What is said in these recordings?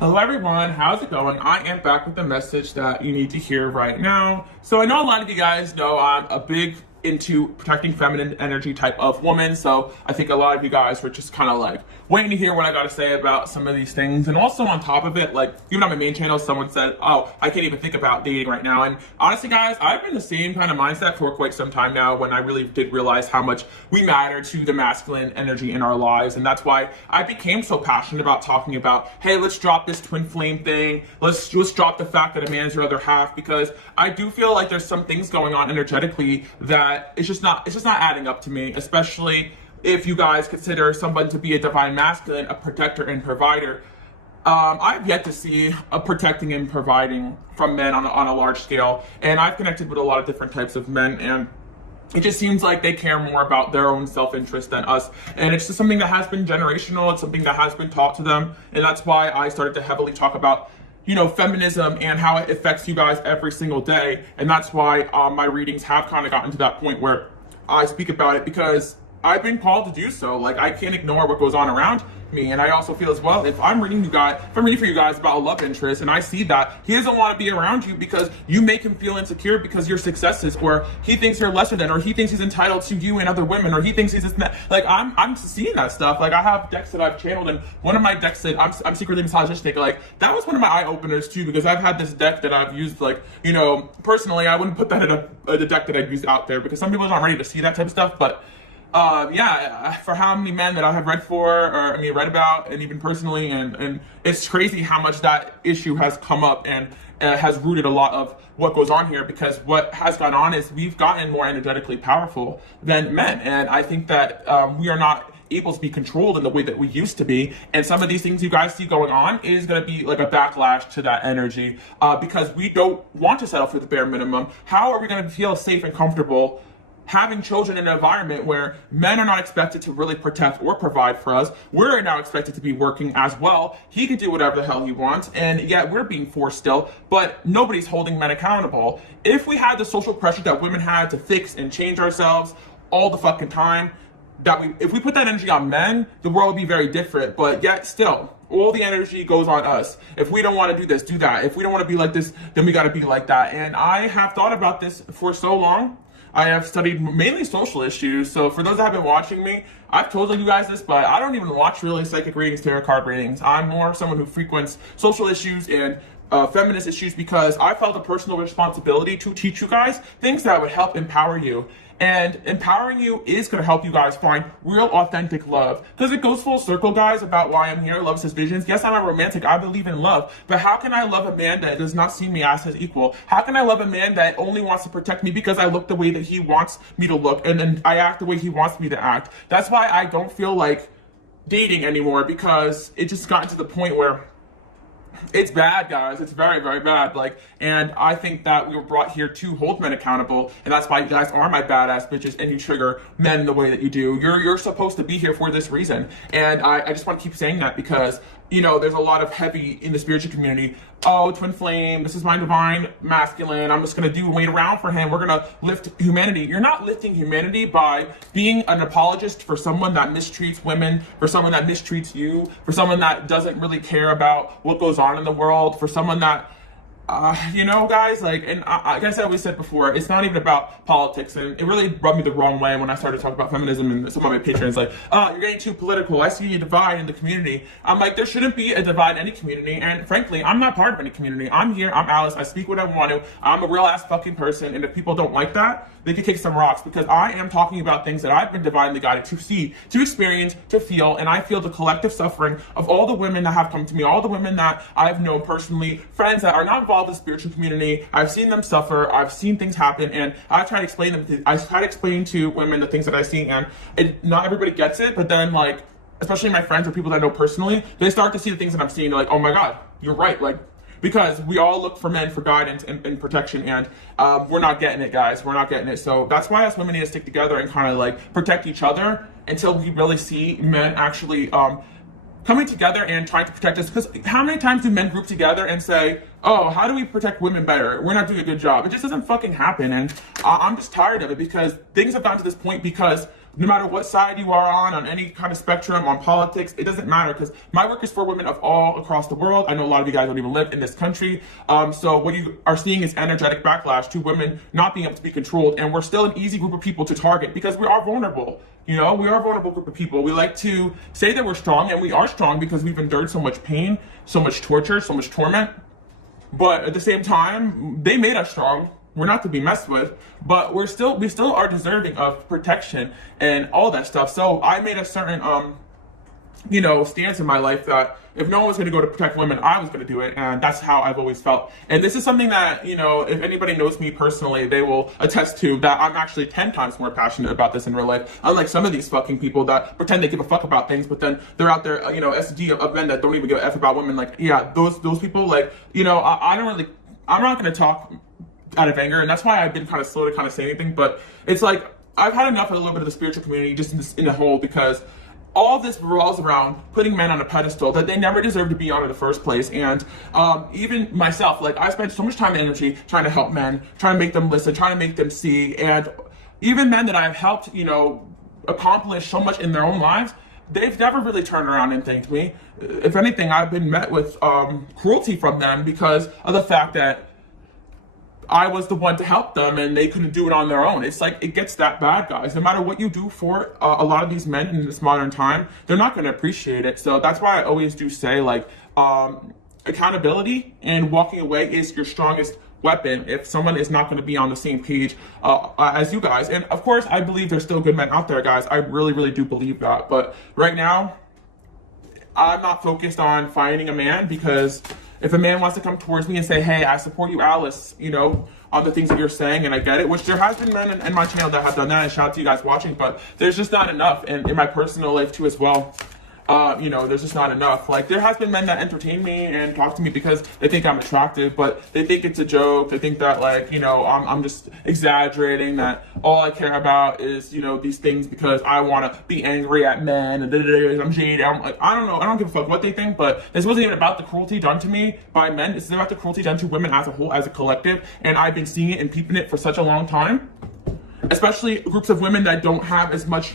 Hello everyone, how's it going? I am back with a message that you need to hear right now. So I know a lot of you guys know I'm a big into protecting feminine energy type of woman. So I think a lot of you guys were just kind of like waiting to hear what I got to say about some of these things. And also on top of it, like even on my main channel, someone said, oh, I can't even think about dating right now. And honestly guys, I've been the same kind of mindset for quite some time now when I really did realize how much we matter to the masculine energy in our lives. And that's why I became so passionate about talking about, hey, let's drop this twin flame thing. Let's just drop the fact that a man is your other half, because I do feel like there's some things going on energetically that it's just not adding up to me, especially if you guys consider someone to be a divine masculine, a protector and provider. I've yet to see a protecting and providing from men on a large scale, and I've connected with a lot of different types of men, and it just seems like they care more about their own self-interest than us. And it's just something that has been generational. It's something that has been taught to them, and that's why I started to heavily talk about feminism and how it affects you guys every single day. And that's why my readings have kind of gotten to that point where I speak about it, because I've been called to do so. Like, I can't ignore what goes on around me. And I also feel as well, if I'm reading for you guys about a love interest, and I see that he doesn't want to be around you because you make him feel insecure because your successes, or he thinks you're lesser than, or he thinks he's entitled to you and other women, or he thinks he's this and that. Like, I'm seeing that stuff. Like, I have decks that I've channeled, and one of my decks that I'm secretly misogynistic. Like, that was one of my eye openers too, because I've had this deck that I've used, like, personally I wouldn't put that in a deck that I'd use out there, because some people aren't ready to see that type of stuff. But for how many men that I have read about, and even personally, and it's crazy how much that issue has come up and has rooted a lot of what goes on here, because what has gone on is we've gotten more energetically powerful than men, and I think that we are not able to be controlled in the way that we used to be. And some of these things you guys see going on is going to be like a backlash to that energy, because we don't want to settle for the bare minimum. How are we going to feel safe and comfortable having children in an environment where men are not expected to really protect or provide for us? We're now expected to be working as well. He can do whatever the hell he wants, and yet we're being forced still, but nobody's holding men accountable. If we had the social pressure that women had to fix and change ourselves all the fucking time, if we put that energy on men, the world would be very different. But yet still, all the energy goes on us. If we don't want to do this, do that. If we don't want to be like this, then we got to be like that. And I have thought about this for so long. I have studied mainly social issues. So for those that have been watching me, I've told you guys this, but I don't even watch really psychic readings, tarot card readings. I'm more someone who frequents social issues and feminist issues, because I felt a personal responsibility to teach you guys things that would help empower you. And empowering you is going to help you guys find real authentic love, because it goes full circle, guys, about why I'm here. Love says visions. Yes, I'm a romantic. I believe in love, but how can I love a man that does not see me as his equal? How can I love a man that only wants to protect me because I look the way that he wants me to look, and then I act the way he wants me to act? That's why I don't feel like dating anymore, because it just gotten to the point where it's bad, guys. It's very, very bad. And I think that we were brought here to hold men accountable, and that's why you guys are my badass bitches, and you trigger men in the way that you do. You're supposed to be here for this reason, and I just want to keep saying that, because there's a lot of heavy in the spiritual community. Oh, twin flame, this is my divine masculine, I'm just gonna wait around for him, we're gonna lift humanity. You're not lifting humanity by being an apologist for someone that mistreats women, for someone that mistreats you, for someone that doesn't really care about what goes on in the world, for someone that guys, like I said, we said before, it's not even about politics, and it really rubbed me the wrong way when I started talking about feminism, and some of my patrons like, oh, you're getting too political, I see a divide in the community. I'm like, there shouldn't be a divide in any community, and frankly, I'm not part of any community. I'm here, I'm Alice, I speak what I want to, I'm a real ass fucking person, and if people don't like that, they can kick some rocks, because I am talking about things that I've been divinely guided to see, to experience, to feel, and I feel the collective suffering of all the women that have come to me, all the women that I've known personally, friends that are not involved in the spiritual community. I've seen them suffer, I've seen things happen, and I try to explain to women the things that I see, and not everybody gets it, but then, like, especially my friends or people that I know personally, they start to see the things that I'm seeing, they're like, oh my god, you're right, like, because we all look for men for guidance and protection, and we're not getting it, guys. We're not getting it. So that's why us women need to stick together and kind of like protect each other until we really see men actually coming together and trying to protect us. Because how many times do men group together and say, oh, how do we protect women better? We're not doing a good job. It just doesn't fucking happen. And I'm just tired of it, because things have gotten to this point because no matter what side you are on any kind of spectrum, on politics, it doesn't matter, because my work is for women of all across the world. I know a lot of you guys don't even live in this country. So what you are seeing is energetic backlash to women not being able to be controlled. And we're still an easy group of people to target because we are vulnerable. You know, we are a vulnerable group of people. We like to say that we're strong, and we are strong because we've endured so much pain, so much torture, so much torment. But at the same time, they made us strong. We're not to be messed with, but we still are deserving of protection and all that stuff. So I made a certain, stance in my life that if no one was going to go to protect women, I was going to do it. And that's how I've always felt. And this is something that, if anybody knows me personally, they will attest to that I'm actually 10 times more passionate about this in real life. Unlike some of these fucking people that pretend they give a fuck about things, but then they're out there, SD of men that don't even give a F about women. Like, yeah, those people, like, I'm not going to talk out of anger, and that's why I've been kind of slow to kind of say anything. But it's like I've had enough of a little bit of the spiritual community just in the whole, because all this revolves around putting men on a pedestal that they never deserve to be on in the first place. And even myself, like, I spent so much time and energy trying to help men, trying to make them listen, trying to make them see, and even men that I've helped, accomplish so much in their own lives, they've never really turned around and thanked me. If anything, I've been met with cruelty from them because of the fact that I was the one to help them and they couldn't do it on their own. It's like, it gets that bad, guys. No matter what you do for a lot of these men in this modern time, they're not going to appreciate it. So that's why I always do say, like, accountability and walking away is your strongest weapon if someone is not going to be on the same page as you guys. And of course, I believe there's still good men out there, guys. I really, really do believe that. But right now, I'm not focused on finding a man, because if a man wants to come towards me and say, hey, I support you, Alice, on the things that you're saying, and I get it, which there has been men in my channel that have done that, and shout out to you guys watching, but there's just not enough. And in my personal life too as well, there's just not enough. Like, there has been men that entertain me and talk to me because they think I'm attractive, but they think it's a joke. They think that, like, I'm just exaggerating, that all I care about is, these things because I want to be angry at men and I'm jaded. I'm like, I don't know. I don't give a fuck what they think, but this wasn't even about the cruelty done to me by men. This is about the cruelty done to women as a whole, as a collective. And I've been seeing it and peeping it for such a long time, especially groups of women that don't have as much,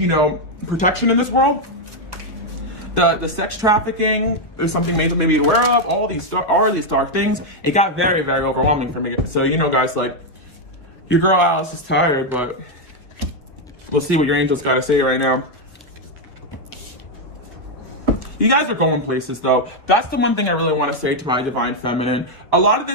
protection in this world. The sex trafficking is something maybe aware of. All these dark things. It got very, very overwhelming for me. So, guys, like, your girl Alice is tired, but we'll see what your angels got to say right now. You guys are going places, though. That's the one thing I really want to say to my divine feminine. A lot of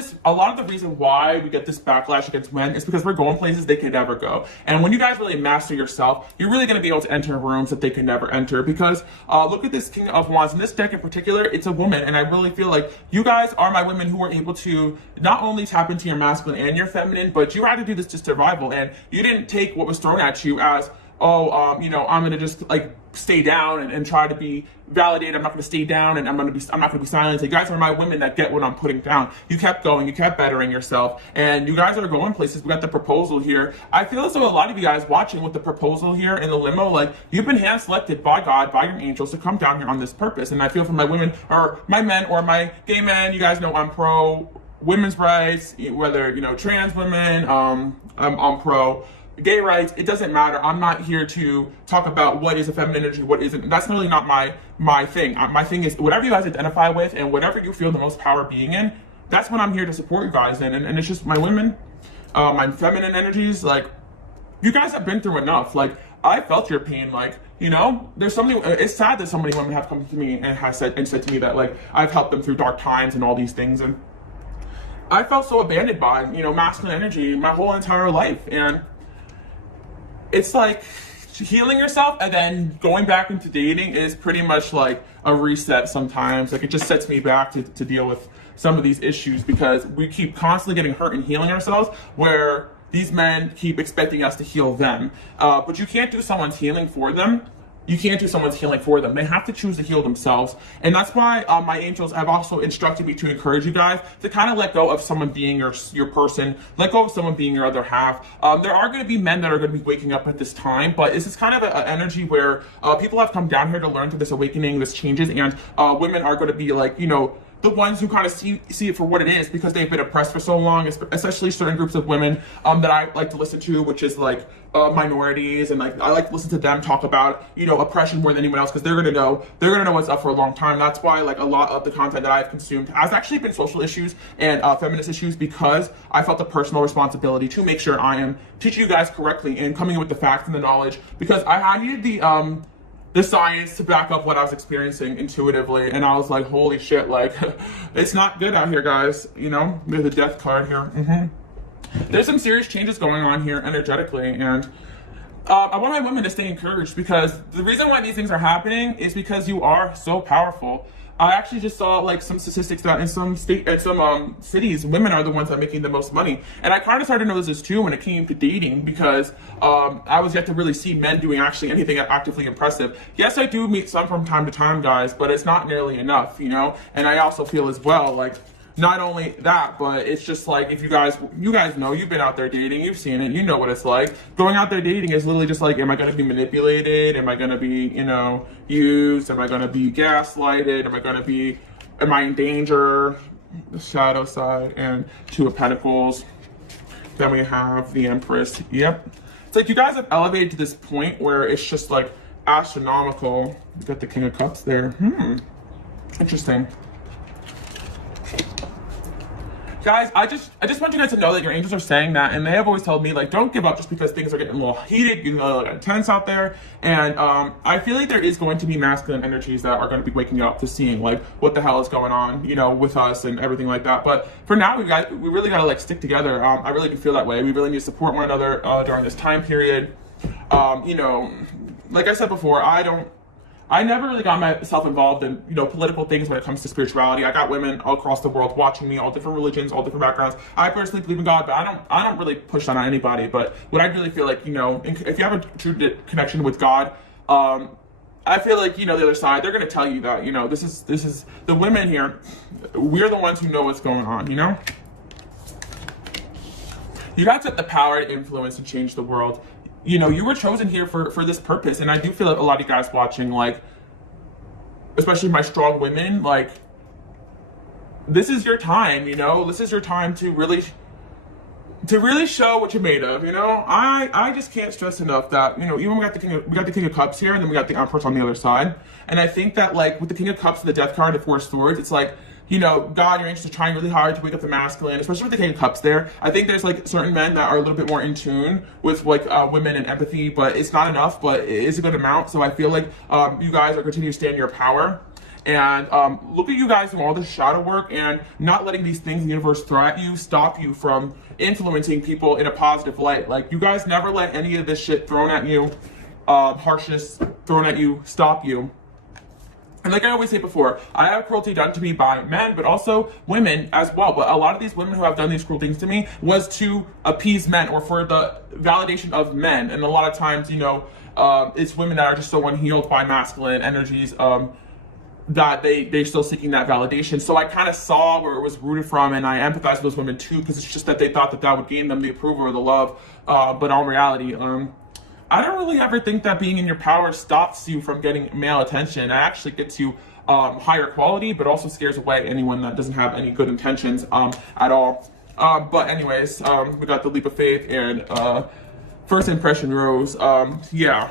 the reason why we get this backlash against men is because we're going places they can never go. And when you guys really master yourself, you're really going to be able to enter rooms that they can never enter. Because look at this King of Wands. In this deck in particular, it's a woman. And I really feel like you guys are my women who are able to not only tap into your masculine and your feminine, but you had to do this to survival. And you didn't take what was thrown at you as, I'm going to just, like, stay down and try to be validated. I'm not going to stay down, and I'm not going to be silenced. You guys are my women that get what I'm putting down. You kept going, you kept bettering yourself, and you guys are going places. We got the proposal here. I feel as though a lot of you guys watching with the proposal here in the limo, like, you've been hand selected by God, by your angels, to come down here on this purpose. And I feel for my women, or my men, or my gay men, you guys know I'm pro women's rights, whether, trans women, I'm pro gay rights. It doesn't matter. I'm not here to talk about what is a feminine energy, what isn't. That's really not my thing. My thing is whatever you guys identify with and whatever you feel the most power being in, that's what I'm here to support you guys in. And it's just my women, my feminine energies. Like, you guys have been through enough. Like, I felt your pain. Like, there's so many, it's sad that so many women have come to me and have said to me that, like, I've helped them through dark times and all these things. And I felt so abandoned by, masculine energy my whole entire life. And it's like healing yourself and then going back into dating is pretty much like a reset sometimes. Like, it just sets me back to deal with some of these issues because we keep constantly getting hurt and healing ourselves, where these men keep expecting us to heal them. But you can't do someone's healing for them. You can't do someone's healing for them. They have to choose to heal themselves. And that's why my angels have also instructed me to encourage you guys to kind of let go of someone being your person, let go of someone being your other half. There are going to be men that are going to be waking up at this time, but this is kind of an energy where people have come down here to learn through this awakening, this changes, and women are going to be like, the ones who kind of see it for what it is, because they've been oppressed for so long, especially certain groups of women that I like to listen to, which is like minorities, and like I like to listen to them talk about, you know, oppression more than anyone else, because they're gonna know what's up for a long time. That's why like a lot of the content that I've consumed has actually been social issues and feminist issues, because I felt the personal responsibility to make sure I am teaching you guys correctly and coming in with the facts and the knowledge, because I needed the science to back up what I was experiencing intuitively. And I was like, holy shit, like, it's not good out here, guys. You know, there's a death card here. There's some serious changes going on here energetically. And I want my women to stay encouraged, because the reason why these things are happening is because you are so powerful. I actually just saw like some statistics that in some cities, women are the ones that are making the most money. And I kind of started to notice this too when it came to dating, because I was yet to really see men doing actually anything actively impressive. Yes, I do meet some from time to time, guys, but it's not nearly enough, you know? And I also feel as well, like, not only that, but it's just like, if you guys know, you've been out there dating, you've seen it, you know what it's like. Going out there dating is literally just like, am I going to be manipulated? Am I going to be, you know, used? Am I going to be gaslighted? Am I in danger? The shadow side, and Two of Pentacles. Then we have the Empress. Yep. It's like you guys have elevated to this point where it's just like astronomical. You got the King of Cups there. Interesting. Guys, I just want you guys to know that your angels are saying that, and they have always told me, like, don't give up just because things are getting a little heated, getting a little intense out there. And I feel like there is going to be masculine energies that are going to be waking up to seeing, like, what the hell is going on, you know, with us and everything like that. But for now, we really got to, like, stick together. I really do feel that way. We really need to support one another during this time period. You know, like I said before, I never really got myself involved in, you know, political things when it comes to spirituality. I got women all across the world watching me, all different religions, all different backgrounds. I personally believe in God, but I don't really push that on anybody. But what I really feel like, you know, if you have a true connection with God, I feel like, you know, the other side, they're going to tell you that, you know, this is the women here. We're the ones who know what's going on, you know? You guys have the power to influence and change the world. You know, you were chosen here for this purpose. And I do feel like a lot of you guys watching, like, especially my strong women, like, this is your time, you know? This is your time to really show what you're made of, you know? I just can't stress enough that, you know, even we got the King of Cups here, and then we got the Empress on the other side. And I think that, like, with the King of Cups and the Death card, the Four of Swords, it's like, you know, God, your angels are trying really hard to wake up the masculine, especially with the King of Cups there. I think there's, like, certain men that are a little bit more in tune with, like, women and empathy, but it's not enough, but it is a good amount. So I feel like you guys are continuing to stand in your power. And look at you guys doing all this shadow work and not letting these things in the universe throw at you, stop you from influencing people in a positive light. Like, you guys never let any of this shit thrown at you, harshness thrown at you, stop you. And like I always say before, I have cruelty done to me by men, but also women as well. But a lot of these women who have done these cruel things to me was to appease men or for the validation of men. And a lot of times, you know, it's women that are just so unhealed by masculine energies that they're still seeking that validation. So I kind of saw where it was rooted from, and I empathize with those women too, because it's just that they thought that that would gain them the approval or the love. But in reality, I don't really ever think that being in your power stops you from getting male attention. It actually gets you higher quality, but also scares away anyone that doesn't have any good intentions at all. But anyways, we got the leap of faith and first impression rose. Yeah.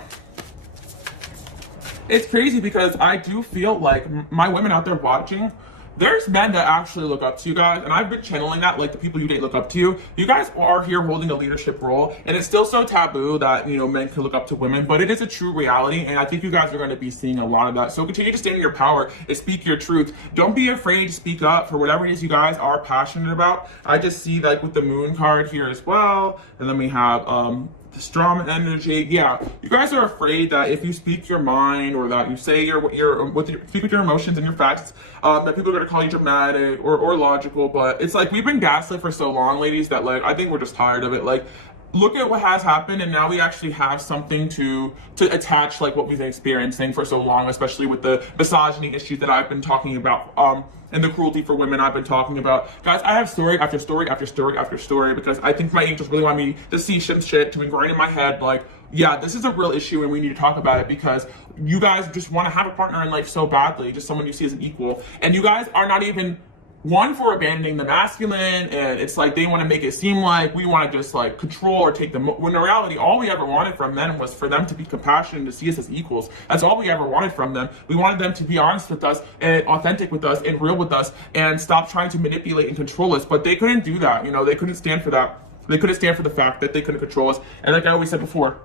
It's crazy because I do feel like my women out there watching, there's men that actually look up to you guys, and I've been channeling that, like the people you date look up to you. You guys are here holding a leadership role, and it's still so taboo that, you know, men can look up to women, but it is a true reality, and I think you guys are going to be seeing a lot of that. So continue to stand in your power and speak your truth. Don't be afraid to speak up for whatever it is you guys are passionate about. I just see, like, with the Moon card here as well, and then we have the Strom energy. Yeah, you guys are afraid that if you speak your mind, or that you say speak with your emotions and your facts, that people are going to call you dramatic or logical. But it's like, we've been gaslit for so long, ladies, that, like, I think we're just tired of it. Like, look at what has happened, and now we actually have something to attach, like, what we've been experiencing for so long, especially with the misogyny issues that I've been talking about, and the cruelty for women I've been talking about. Guys, I have story after story after story after story, because I think my angels really want me to see some shit, to ingrain in my head, like, yeah, this is a real issue and we need to talk about it, because you guys just want to have a partner in life so badly, just someone you see as an equal. And you guys are not even one for abandoning the masculine, and it's like they want to make it seem like we want to just like control or take them, when in reality all we ever wanted from men was for them to be compassionate and to see us as equals. That's all we ever wanted from them. We wanted them to be honest with us and authentic with us and real with us and stop trying to manipulate and control us. But they couldn't do that. You know, they couldn't stand for that. They couldn't stand for the fact that they couldn't control us. And like I always said before,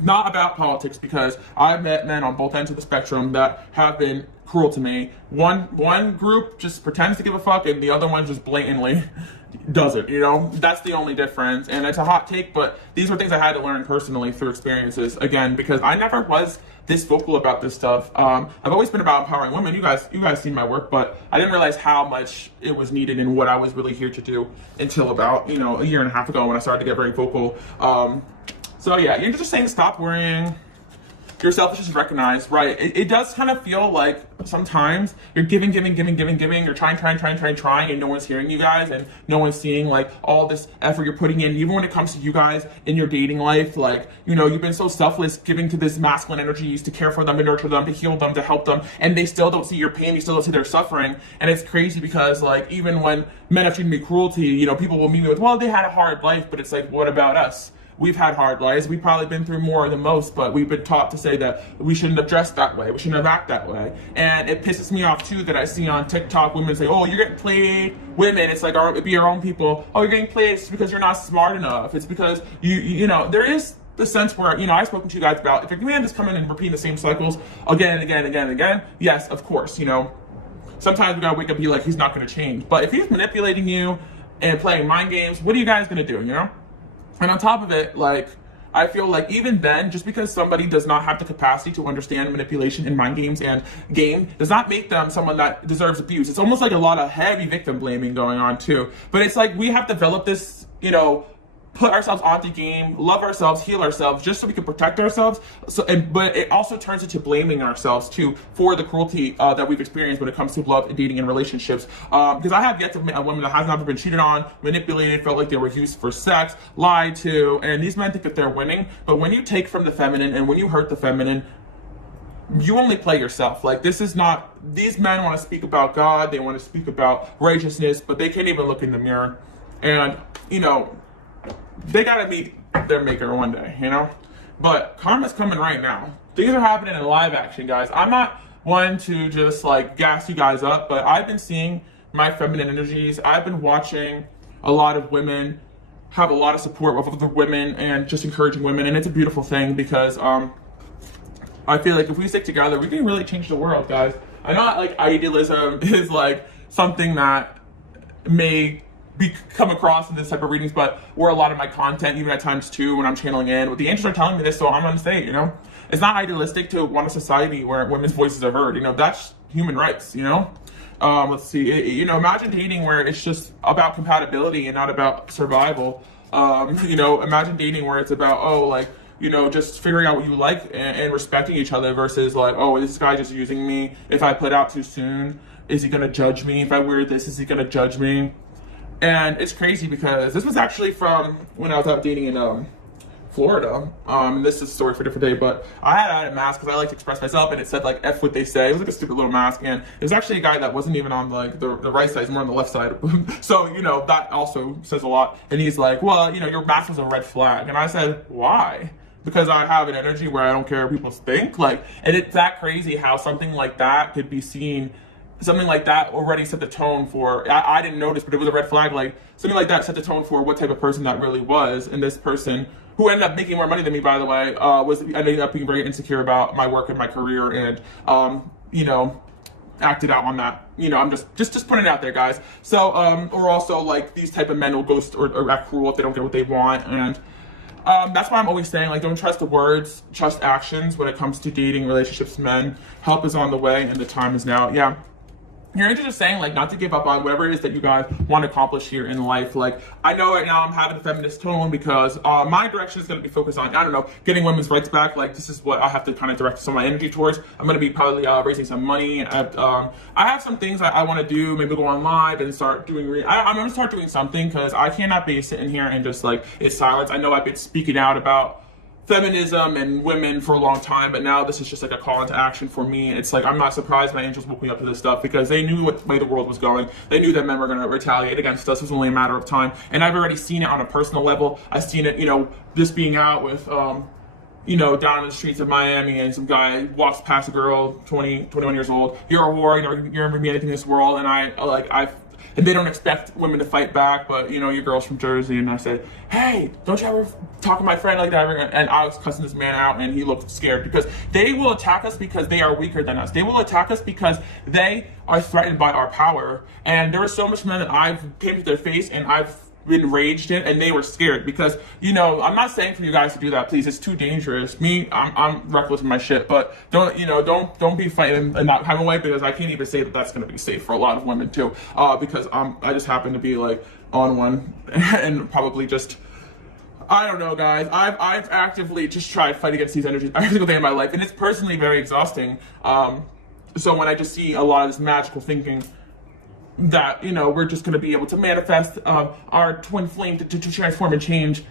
not about politics, because I've met men on both ends of the spectrum that have been cruel to me. One group just pretends to give a fuck, and the other one just blatantly doesn't, you know? That's the only difference. And it's a hot take, but these were things I had to learn personally through experiences, again, because I never was this vocal about this stuff. I've always been about empowering women. You guys seen my work, but I didn't realize how much it was needed and what I was really here to do until about, you know, a year and a half ago when I started to get very vocal. So yeah, you're just saying stop worrying. Your selfishness is recognized, right? It does kind of feel like sometimes you're giving, you're trying, and no one's hearing you guys, and no one's seeing like all this effort you're putting in. Even when it comes to you guys in your dating life, like, you know, you've been so selfless, giving to this masculine energies to care for them, to nurture them, to heal them, to help them, and they still don't see your pain, you still don't see their suffering. And it's crazy because like, even when men have treated me cruelty, you know, people will meet me with, well, they had a hard life, but it's like, what about us? We've had hard lives. We've probably been through more than most, but we've been taught to say that we shouldn't have dressed that way. We shouldn't have acted that way. And it pisses me off too that I see on TikTok women say, oh, you're getting played. Women, it's like, it'd be our own people. Oh, you're getting played. It's because you're not smart enough. It's because you know, there is the sense where, you know, I've spoken to you guys about, if a man is coming and repeating the same cycles again and again, yes, of course, you know, sometimes we gotta wake up and be like, he's not gonna change. But if he's manipulating you and playing mind games, what are you guys gonna do, you know? And on top of it, like, I feel like even then, just because somebody does not have the capacity to understand manipulation and mind games and game does not make them someone that deserves abuse. It's almost like a lot of heavy victim blaming going on too. But it's like we have developed this, you know, put ourselves onto game, love ourselves, heal ourselves, just so we can protect ourselves. But it also turns into blaming ourselves too for the cruelty that we've experienced when it comes to love and dating and relationships. Because I have yet to meet a woman that has never been cheated on, manipulated, felt like they were used for sex, lied to, and these men think that they're winning. But when you take from the feminine and when you hurt the feminine, you only play yourself. Like, this is not, these men want to speak about God, they want to speak about righteousness, but they can't even look in the mirror. And, you know, they gotta meet their maker one day, you know? But karma's coming right now. Things are happening in live action, guys. I'm not one to just like gas you guys up, but I've been seeing my feminine energies. I've been watching a lot of women have a lot of support with other women and just encouraging women, and it's a beautiful thing because I feel like if we stick together, we can really change the world, guys. I know like idealism is like something that may come across in this type of readings, but where a lot of my content, even at times too, when I'm channeling in, the angels are telling me this, so I'm gonna say it, you know? It's not idealistic to want a society where women's voices are heard, you know? That's human rights, you know? Let's see, you know, imagine dating where it's just about compatibility and not about survival. You know, imagine dating where it's about, oh, like, you know, just figuring out what you like and respecting each other versus like, oh, this guy just using me. If I put out too soon, is he gonna judge me? If I wear this, is he gonna judge me? And it's crazy because this was actually from when I was out dating in Florida. This is a story for a different day, but I had a mask because I like to express myself, and it said like F what they say. It was like a stupid little mask, and it was actually a guy that wasn't even on like the right side, more on the left side. So, you know, that also says a lot. And he's like, well, you know, your mask was a red flag. And I said, why? Because I have an energy where I don't care what people think. Like, and it's that crazy how something like that could be seen. Something like that already set the tone for, I didn't notice, but it was a red flag. Like, something like that set the tone for what type of person that really was. And this person, who ended up making more money than me, by the way, ended up being very insecure about my work and my career, and, you know, acted out on that. You know, I'm just putting it out there, guys. So, or also, like, these type of men will ghost or act cruel if they don't get what they want. And that's why I'm always saying, like, don't trust the words, trust actions when it comes to dating, relationships, men. Help is on the way, and the time is now. Yeah. You're just saying, like, not to give up on whatever it is that you guys want to accomplish here in life. Like, I know right now I'm having a feminist tone because my direction is going to be focused on, I don't know, getting women's rights back. Like, this is what I have to kind of direct some of my energy towards. I'm going to be probably raising some money. I have some things I want to do, maybe go on live and start doing, I'm going to start doing something because I cannot be sitting here and just, like, it's silence. I know I've been speaking out about feminism and women for a long time, but now this is just like a call into action for me. It's like I'm not surprised my angels woke me up to this stuff because they knew what way the world was going. They knew that men were going to retaliate against us. It was only a matter of time, and I've already seen it on a personal level. I've seen it, just being out with down in the streets of Miami, and some guy walks past a girl, 20, 21 years old. You're a whore, you're never be anything in this world. And and they don't expect women to fight back, but your girl's from Jersey, and I said, hey, don't you ever talk to my friend like that? And I was cussing this man out, and he looked scared because they will attack us because they are weaker than us. They will attack us because they are threatened by our power. And there were so much men that I've came to their face and I've been raged in, and they were scared because I'm not saying for you guys to do that, please. It's too dangerous. I'm reckless in my shit, but don't be fighting in that kind of way, because I can't even say that that's going to be safe for a lot of women too, because I just happen to be like on one and probably just, I don't know, guys. I've actively just tried to fight against these energies every single day in my life, and it's personally very exhausting. So when I just see a lot of this magical thinking that we're just going to be able to manifest our twin flame to transform and change,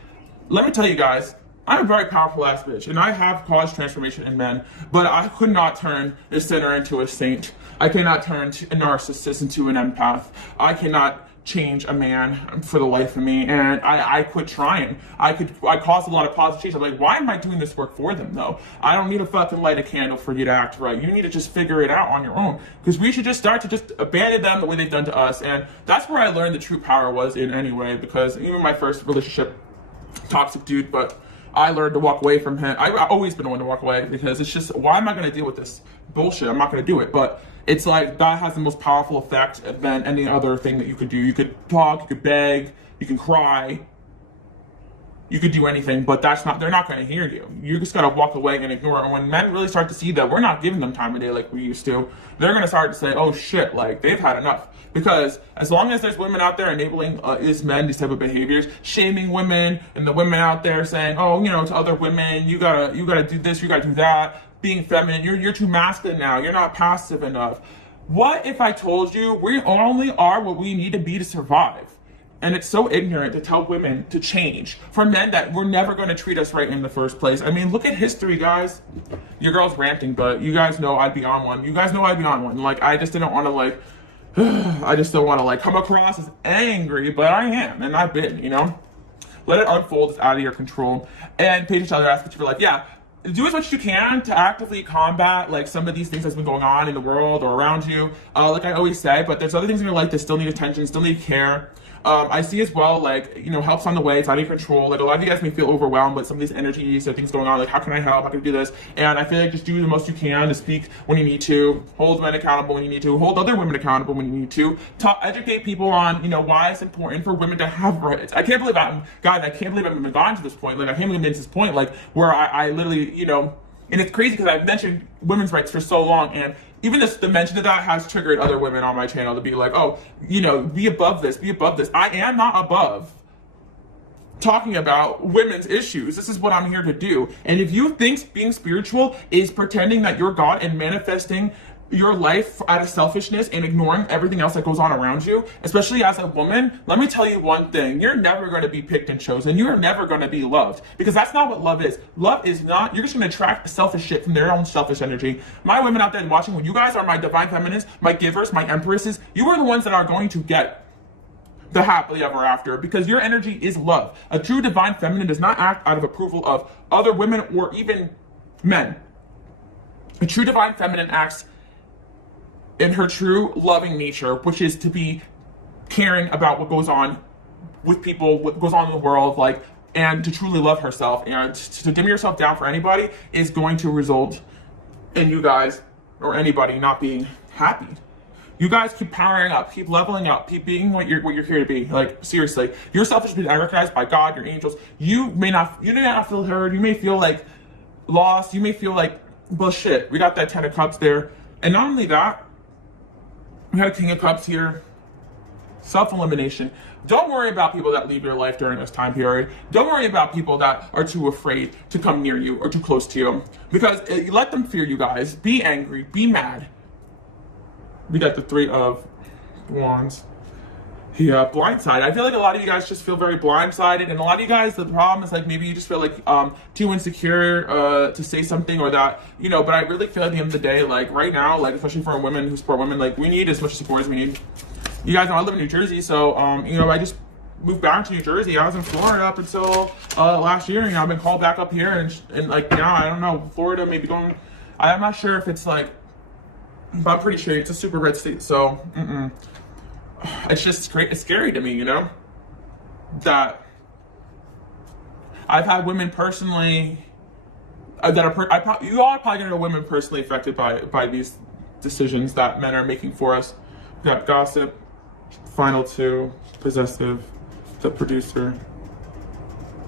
let me tell you guys, I'm a very powerful ass bitch, and I have caused transformation in men, but I could not turn a sinner into a saint. I cannot turn a narcissist into an empath. I cannot change a man for the life of me, and I quit trying. I caused a lot of positive change. I'm like, why am I doing this work for them though? I don't need to fucking light a candle for you to act right. You need to just figure it out on your own, because we should just start to just abandon them the way they've done to us. And that's where I learned the true power was in anyway, because even my first relationship, toxic dude, but I learned to walk away from him. I've always been one to walk away, because it's just, why am I going to deal with this bullshit? I'm not going to do it. But it's like that has the most powerful effect than any other thing that you could do. You could talk, you could beg, you can cry, you could do anything, but they're not going to hear you. You just got to walk away and ignore it. And when men really start to see that we're not giving them time of day like we used to, they're going to start to say, oh shit, like they've had enough. Because as long as there's women out there enabling these men, these type of behaviors, shaming women, and the women out there saying, oh, to other women, you gotta do this, you gotta do that, being feminine, you're too masculine now, you're not passive enough. What if I told you we only are what we need to be to survive? And it's so ignorant to tell women to change for men that were never going to treat us right in the first place. I mean, look at history, guys. Your girl's ranting, but you guys know I'd be on one. You guys know I'd be on one. Like, I just didn't want to I just don't want to come across as angry, but I am, and I've been, Let it unfold. It's out of your control. And page each other aspects of your life. Yeah, do as much as you can to actively combat some of these things that's been going on in the world or around you. Like I always say, but there's other things in your life that still need attention, still need care. I see as well, help's on the way. It's out of your control. A lot of you guys may feel overwhelmed with some of these energies or things going on. How can I help? How can I do this? And I feel like just do the most you can to speak when you need to, hold men accountable when you need to, hold other women accountable when you need to, educate people on, why it's important for women to have rights. I can't believe I can't believe I've gotten to this point. I can't believe I'm to this point, where I literally, and it's crazy because I've mentioned women's rights for so long, and even the mention of that has triggered other women on my channel to be like, oh, be above this, be above this. I am not above talking about women's issues. This is what I'm here to do. And if you think being spiritual is pretending that you're God and manifesting your life out of selfishness and ignoring everything else that goes on around you, especially as a woman, let me tell you one thing. You're never going to be picked and chosen. You are never going to be loved, because that's not what love is. Love is not, you're just going to attract selfish shit from their own selfish energy. My women out there watching, when you guys are my divine feminines, my givers, my empresses, you are the ones that are going to get the happily ever after, because your energy is love. A true divine feminine does not act out of approval of other women or even men. A true divine feminine acts in her true loving nature, which is to be caring about what goes on with people, what goes on in the world, and to truly love herself. And to dim yourself down for anybody is going to result in you guys or anybody not being happy. You guys keep powering up, keep leveling up, keep being what you're here to be. Seriously, your self has been recognized by God, your angels. You may not feel heard. You may feel lost. You may feel bullshit. We got that 10 of Cups there, and not only that, we have King of Cups here. Self-elimination. Don't worry about people that leave your life during this time period. Don't worry about people that are too afraid to come near you or too close to you, because let them fear you guys. Be angry. Be mad. We got the 3 of Wands. Yeah, blindsided. I feel like a lot of you guys just feel very blindsided, and a lot of you guys, the problem is like maybe you just feel like too insecure to say something or that, you know. But I really feel at the end of the day, like right now, like especially for women who support women, like we need as much support as we need. You guys know I live in New Jersey, so you know, I just moved back to New Jersey. I was in Florida up until last year. You know, I've been called back up here, and like now I don't know, Florida maybe going. I'm not sure if it's like, but I'm pretty sure it's a super red state. So. It's just it's scary to me, you know, that I've had women personally that are you all are probably gonna know women personally affected by these decisions that men are making for us. We got gossip, final two, possessive, the producer,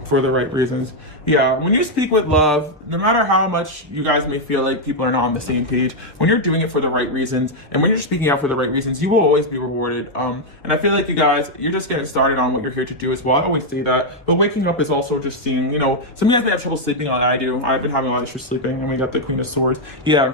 for the right reasons. Yeah, when you speak with love, no matter how much you guys may feel like people are not on the same page, when you're doing it for the right reasons and when you're speaking out for the right reasons, you will always be rewarded. And I feel like you guys, you're just getting started on what you're here to do as well. I always say that, but waking up is also just seeing, you know, some of you guys may have trouble sleeping like I do. I've been having a lot of issues sleeping, and we got the Queen of Swords. Yeah.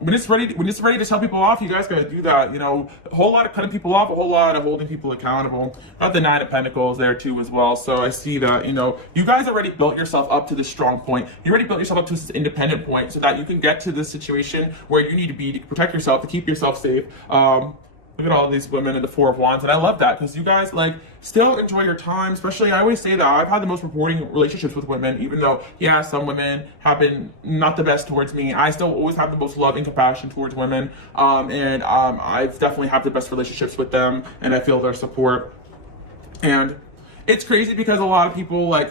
When it's ready to tell people off, you guys gotta do that. You know, a whole lot of cutting people off, a whole lot of holding people accountable. Got the Nine of Pentacles there too as well. So I see that, you know, you guys already built yourself up to this strong point. You already built yourself up to this independent point so that you can get to this situation where you need to be to protect yourself, to keep yourself safe. Look at all these women in the Four of Wands, and I love that because you guys like still enjoy your time. Especially, I always say that I've had the most rewarding relationships with women, even though yeah, some women have been not the best towards me. I still always have the most love and compassion towards women, and I've definitely have the best relationships with them, and I feel their support. And it's crazy because a lot of people like,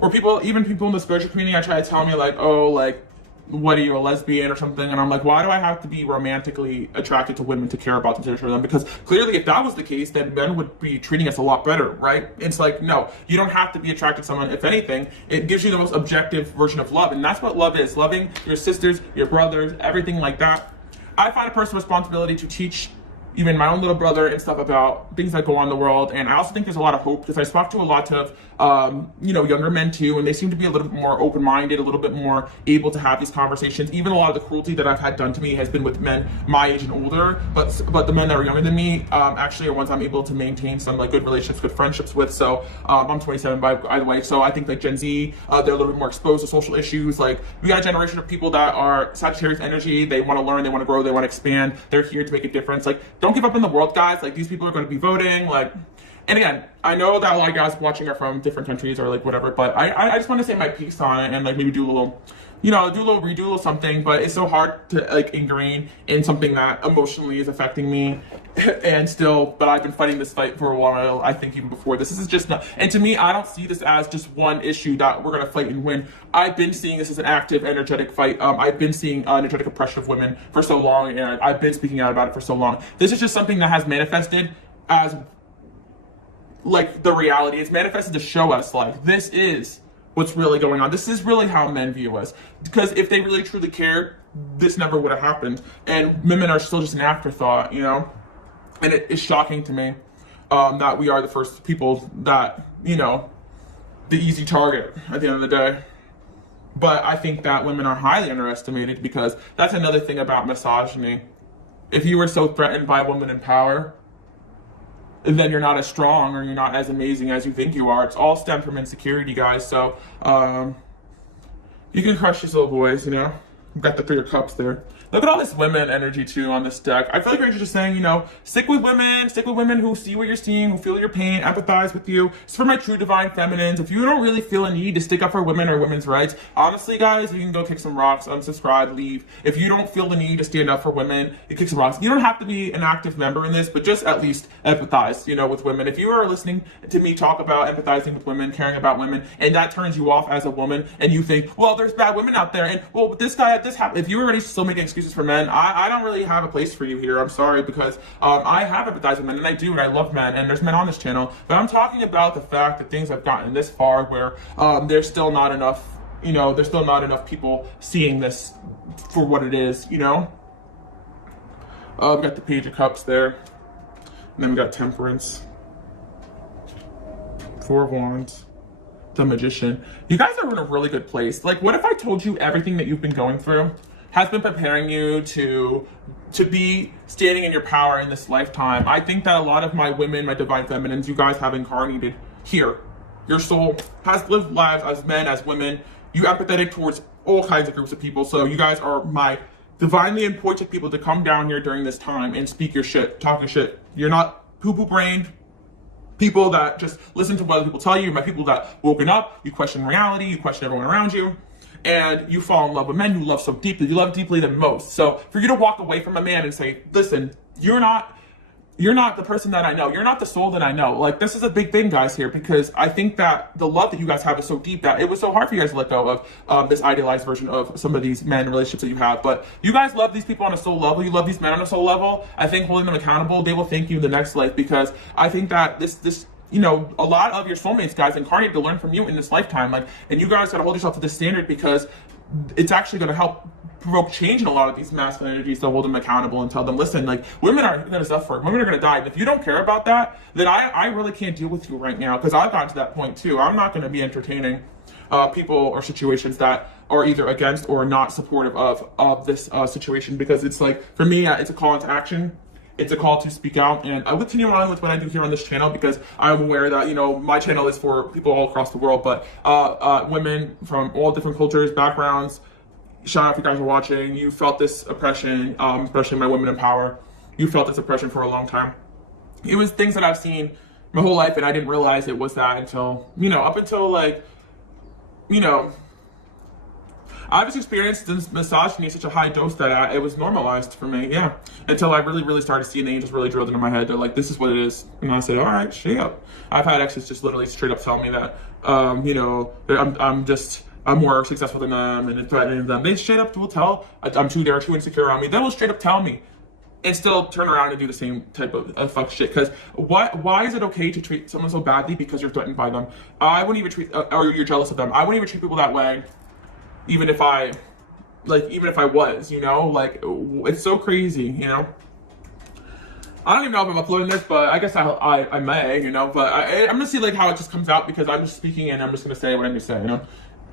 or people, even people in the spiritual community, I try to tell me like, oh, like, what are you, a lesbian or something? And I'm like, why do I have to be romantically attracted to women to care about them, to nurture them? Because clearly if that was the case, then men would be treating us a lot better, right? It's like, no, you don't have to be attracted to someone. If anything, it gives you the most objective version of love. And that's what love is. Loving your sisters, your brothers, everything like that. I find a personal responsibility to teach even my own little brother and stuff about things that go on in the world. And I also think there's a lot of hope because I spoke to a lot of, you know, younger men too, and they seem to be a little bit more open-minded, a little bit more able to have these conversations. Even a lot of the cruelty that I've had done to me has been with men my age and older, but the men that are younger than me actually are ones I'm able to maintain some like good relationships, good friendships with. So I'm 27 by the way, so I think like Gen Z, they're a little bit more exposed to social issues. Like we got a generation of people that are Sagittarius energy. They want to learn, they want to grow, they want to expand. They're here to make a difference. Like don't give up in the world, guys. Like these people are going to be voting. Like, and again, I know that a lot of guys watching are from different countries or like whatever, but I just want to say my piece on it and like maybe do a little, you know, do a little something. But it's so hard to like ingrain in something that emotionally is affecting me, and still. But I've been fighting this fight for a while. I think even before this is just not. And to me, I don't see this as just one issue that we're gonna fight and win. I've been seeing this as an active, energetic fight. I've been seeing energetic oppression of women for so long, and I've been speaking out about it for so long. This is just something that has manifested as like the reality. It's manifested to show us like this is what's really going on. This is really how men view us. Because if they really truly cared, this never would have happened. And women are still just an afterthought, you know? And it is shocking to me that we are the first people that, you know, the easy target at the end of the day. But I think that women are highly underestimated because that's another thing about misogyny. If you were so threatened by a woman in power, then you're not as strong or you're not as amazing as you think you are. It's all stemmed from insecurity, guys. So you can crush these little boys, you know. We've got the Three of Cups there. Look at all this women energy too on this deck. I feel like you're just saying, you know, stick with women who see what you're seeing, who feel your pain, empathize with you. It's for my true divine feminines. If you don't really feel a need to stick up for women or women's rights, honestly, guys, you can go kick some rocks, unsubscribe, leave. If you don't feel the need to stand up for women, you kick some rocks. You don't have to be an active member in this, but just at least empathize, you know, with women. If you are listening to me talk about empathizing with women, caring about women, and that turns you off as a woman, and you think, well, there's bad women out there, and well, this guy, this happened. If you're already still making excuses for men, I don't really have a place for you here. I'm sorry, because I have empathized with men, and I do, and I love men, and there's men on this channel, but I'm talking about the fact that things have gotten this far where there's still not enough, you know, there's still not enough people seeing this for what it is, you know? We got the Page of Cups there, and then we got Temperance, Four of Wands, the Magician. You guys are in a really good place. Like, what if I told you everything that you've been going through? has been preparing you to be standing in your power in this lifetime. I think that a lot of my women, my divine feminines, you guys have incarnated here. Your soul has lived lives as men, as women. You empathetic towards all kinds of groups of people. So you guys are my divinely appointed people to come down here during this time and speak your shit, talk your shit. You're not poo-poo brained people that just listen to what other people tell you. You're my people that woken up, you question reality, you question everyone around you, and you fall in love with men you love so deeply. You love deeply the most. So for you to walk away from a man and say, listen, you're not the person that I know. You're not the soul that I know. Like, this is a big thing, guys, here, because I think that the love that you guys have is so deep that it was so hard for you guys to let go of this idealized version of some of these men relationships that you have. But you guys love these people on a soul level. You love these men on a soul level. I think holding them accountable, they will thank you in the next life, because I think that this you know, a lot of your soulmates, guys, incarnated to learn from you in this lifetime. Like, and you guys gotta hold yourself to this standard, because it's actually gonna help provoke change in a lot of these masculine energies, to hold them accountable and tell them, listen, like, women are gonna suffer, women are gonna die. And if you don't care about that, then I really can't deal with you right now, because I've gotten to that point too. I'm not gonna be entertaining people or situations that are either against or not supportive of this situation, because it's like, for me, it's a call into action. It's a call to speak out, and I will continue on with what I do here on this channel, because I'm aware that, you know, my channel is for people all across the world, but women from all different cultures, backgrounds. Shout out if you guys are watching. You felt this oppression, especially my women in power. You felt this oppression for a long time. It was things that I've seen my whole life, and I didn't realize it was that until, you know, up until, like, you know, I just experienced this misogyny at such a high dose that it was normalized for me, yeah. Until I really started seeing the angels really drilled into my head. They're like, this is what it is. And I said, all right, straight up. I've had exes just literally straight up tell me that, you know, I'm more successful than them and threatening them. They straight up will tell, they're too insecure on me. They will straight up tell me and still turn around and do the same type of fuck shit. Because why is it okay to treat someone so badly because you're threatened by them? I wouldn't even treat, or you're jealous of them. I wouldn't even treat people that way. Even if I was, you know, like, it's so crazy, you know. I don't even know if I'm uploading this, but I guess I may, you know, but I'm gonna see like how it just comes out, because I'm just speaking and I'm just gonna say what I'm gonna say, you know.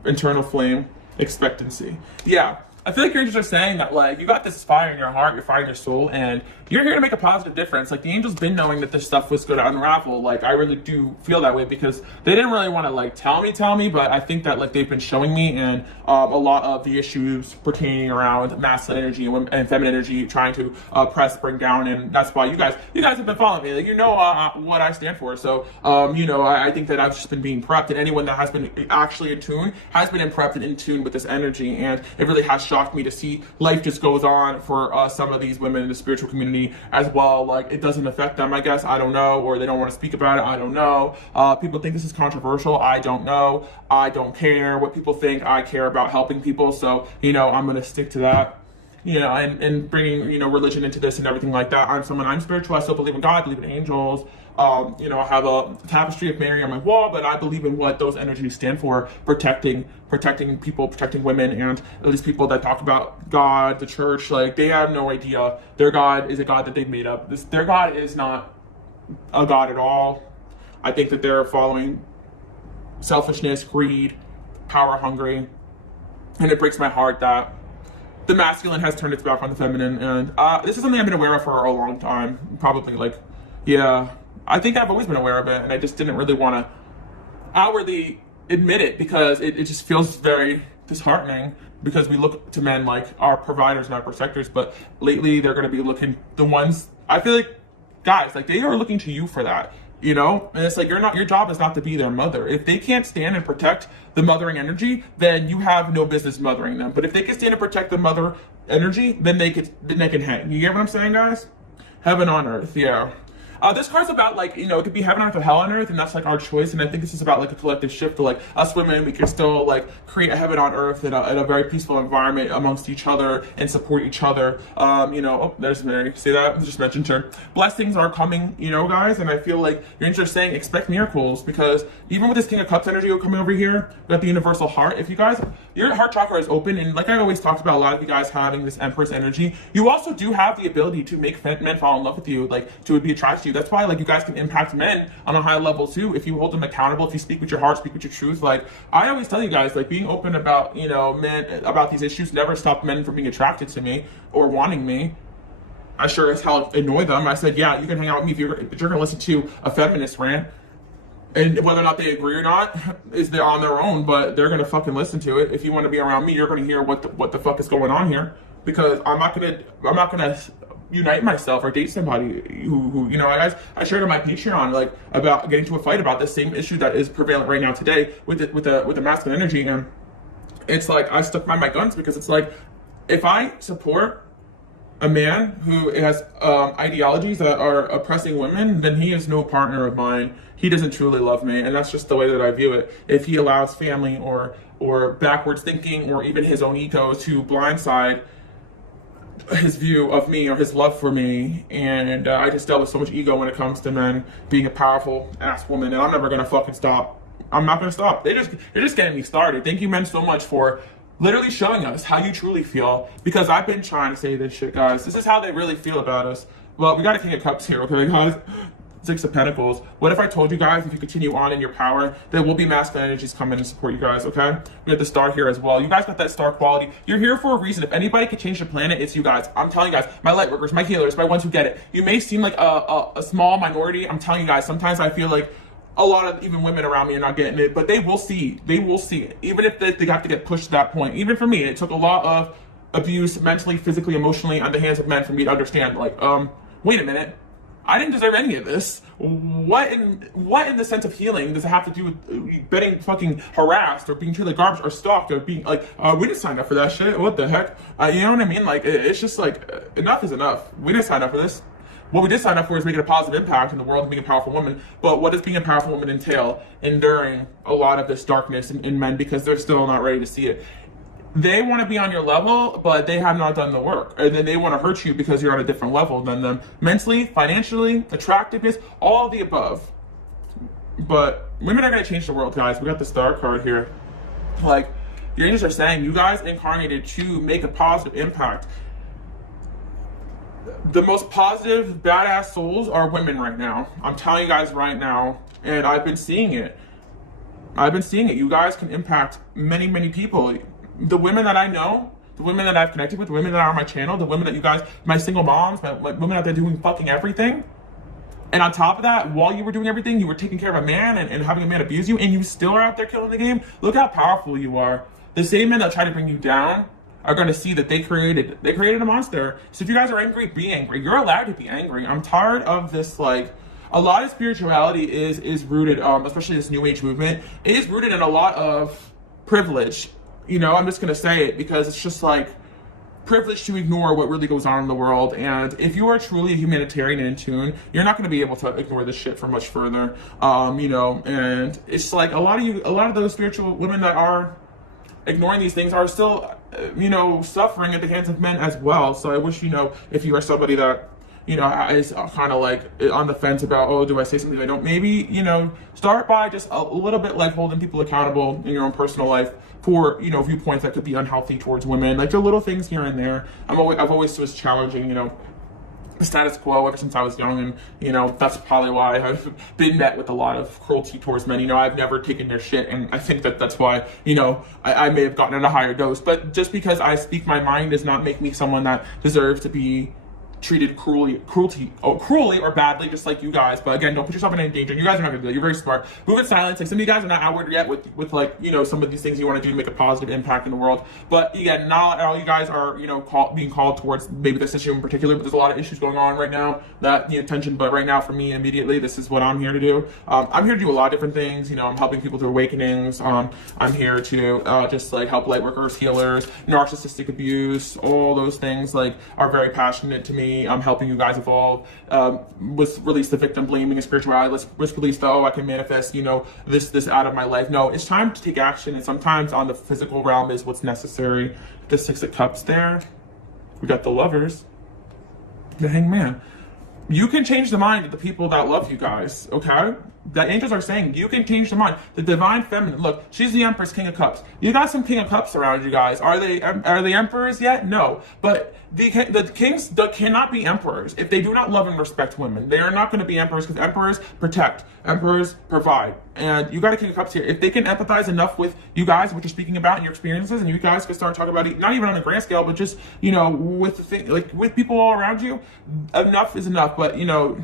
Internal flame, expectancy. Yeah, I feel like your angels are saying that, like, you got this fire in your heart, you're fire in your soul, and you're here to make a positive difference. Like, the angels been knowing that this stuff was going to unravel. Like, I really do feel that way, because they didn't really want to, like, tell me, but I think that, like, they've been showing me, and a lot of the issues pertaining around masculine energy and feminine energy, trying to bring down, and that's why you guys have been following me. Like, you know what I stand for. So, you know, I think that I've just been being prepped, and anyone that has been actually in tune has been prepped and in tune with this energy, and it really has shocked me to see life just goes on for some of these women in the spiritual community as well. Like, it doesn't affect them, I guess. I don't know, or they don't want to speak about it. I don't know. People think this is controversial. I don't know. I don't care what people think. I care about helping people, so, you know, I'm gonna stick to that. You know, and bringing, you know, religion into this and everything like that. I'm spiritual. I still believe in God. I believe in angels. You know, I have a tapestry of Mary on my wall, but I believe in what those energies stand for: protecting people, protecting women, and at least people that talk about God, the church. Like, they have no idea. Their God is a God that they've made up. Their God is not a God at all. I think that they're following selfishness, greed, power hungry, and it breaks my heart that the masculine has turned its back on the feminine. And this is something I've been aware of for a long time. Probably, like, yeah, I think I've always been aware of it, and I just didn't really want to outwardly admit it, because it just feels very disheartening, because we look to men like our providers and our protectors, but lately they're going to be looking, the ones, I feel like, guys, like, they are looking to you for that. You know, and it's like, your job is not to be their mother. If they can't stand and protect the mothering energy, then you have no business mothering them. But if they can stand and protect the mother energy, then they can hang. You get what I'm saying, guys? Heaven on earth, yeah. This card's about, like, you know, it could be heaven on earth or hell on earth, and that's like our choice. And I think this is about like a collective shift. To, like, us women, we can still like create a heaven on earth in a very peaceful environment amongst each other and support each other. You know, oh, there's Mary. See that? I just mentioned her. Blessings are coming, you know, guys. And I feel like your angels are saying expect miracles, because even with this King of Cups energy coming over here, we got the universal heart. If you guys, your heart chakra is open, and like I always talked about, a lot of you guys having this Empress energy, you also do have the ability to make men fall in love with you, like to be attracted you. That's why like you guys can impact men on a high level too. If you hold them accountable, if you speak with your heart, speak with your truth. Like I always tell you guys, like being open about, you know, men, about these issues never stopped men from being attracted to me or wanting me. I sure as hell annoy them. I said, yeah, you can hang out with me if you're gonna listen to a feminist rant. And whether or not they agree or not is they're on their own, but they're gonna fucking listen to it. If you want to be around me, you're gonna hear what the fuck is going on here, because I'm not gonna unite myself or date somebody who you know, guys. I shared on my Patreon like about getting to a fight about the same issue that is prevalent right now today with the masculine energy, and it's like I stuck by my guns, because it's like if I support a man who has ideologies that are oppressing women, then he is no partner of mine. He doesn't truly love me, and that's just the way that I view it. If he allows family or backwards thinking or even his own ego to blindside his view of me or his love for me, and I just dealt with so much ego when it comes to men being a powerful ass woman, and I'm never gonna fucking stop. I'm not gonna stop. They're just getting me started. Thank you men so much for literally showing us how you truly feel, because I've been trying to say this shit, guys. This is how they really feel about us. Well, we got a King of Cups here, okay, guys? Six of Pentacles. What if I told you guys, if you continue on in your power, there will be masculine energies come in and support you guys, okay? We have the star here as well. You guys got that star quality. You're here for a reason. If anybody could change the planet, it's you guys. I'm telling you guys, my light workers, my healers, my ones who get it. You may seem like a small minority. I'm telling you guys, sometimes I feel like a lot of even women around me are not getting it, but they will see. They will see it. Even if they have to get pushed to that point. Even for me, it took a lot of abuse, mentally, physically, emotionally, on the hands of men for me to understand, like, wait a minute. I didn't deserve any of this. What in the sense of healing does it have to do with getting fucking harassed or being treated like garbage or stalked or being like, we didn't sign up for that shit. What the heck? You know what I mean? Like, it's just like, enough is enough. We didn't sign up for this. What we did sign up for is making a positive impact in the world and being a powerful woman. But what does being a powerful woman entail? Enduring a lot of this darkness in men, because they're still not ready to see it. They want to be on your level, but they have not done the work. And then they want to hurt you because you're on a different level than them. Mentally, financially, attractiveness, all of the above. But women are going to change the world, guys. We got the star card here. Like, your angels are saying, you guys incarnated to make a positive impact. The most positive, badass souls are women right now. I'm telling you guys right now, and I've been seeing it. You guys can impact many, many people. The women that I know, the women that I've connected with, the women that are on my channel, the women that you guys, my single moms, my women out there doing fucking everything. And on top of that, while you were doing everything, you were taking care of a man and having a man abuse you, and you still are out there killing the game. Look how powerful you are. The same men that try to bring you down are going to see that they created a monster. So if you guys are angry, be angry. You're allowed to be angry. I'm tired of this, like, a lot of spirituality is rooted, especially this new age movement, it is rooted in a lot of privilege. You know, I'm just going to say it because it's just like privilege to ignore what really goes on in the world. And if you are truly a humanitarian and in tune, you're not going to be able to ignore this shit for much further. You know, and it's like a lot of those spiritual women that are ignoring these things are still, you know, suffering at the hands of men as well. So I wish, you know, if you are somebody that, you know, is kind of like on the fence about, oh, do I say something I don't? Maybe, you know, start by just a little bit like holding people accountable in your own personal life for, you know, viewpoints that could be unhealthy towards women. Like the little things here and there. I've always was challenging, you know, the status quo ever since I was young, and you know that's probably why I've been met with a lot of cruelty towards men. You know, I've never taken their shit, and I think that's why, you know, I may have gotten at a higher dose. But just because I speak my mind does not make me someone that deserves to be treated cruelly or badly, just like you guys. But again, don't put yourself in any danger. You guys are not gonna do that. You're very smart. Move in silence. Like some of you guys are not outward yet with like, you know, some of these things you want to do to make a positive impact in the world. But again, not all you guys are, you know, being called towards maybe this issue in particular, but there's a lot of issues going on right now that need attention. But right now for me, immediately, this is what I'm here to do. I'm here to do a lot of different things. You know, I'm helping people through awakenings. I'm here to just like help light workers, healers, narcissistic abuse, all those things like are very passionate to me. I'm helping you guys evolve. Let's release the victim blaming and spirituality. Let's release the, oh, I can manifest, you know, this out of my life. No, it's time to take action, and sometimes on the physical realm is what's necessary. The Six of Cups there. We got the Lovers. The Hangman. You can change the mind of the people that love you guys, okay? The angels are saying you can change the mind. The divine feminine. Look, she's the Empress, King of Cups. You got some King of Cups around you guys. Are they emperors yet? No. But the kings cannot be emperors if they do not love and respect women. They are not going to be emperors because emperors protect, emperors provide. And you got a King of Cups here. If they can empathize enough with you guys, what you're speaking about and your experiences, and you guys can start talking about it, not even on a grand scale, but just, you know, with the thing, like with people all around you, enough is enough. But, you know,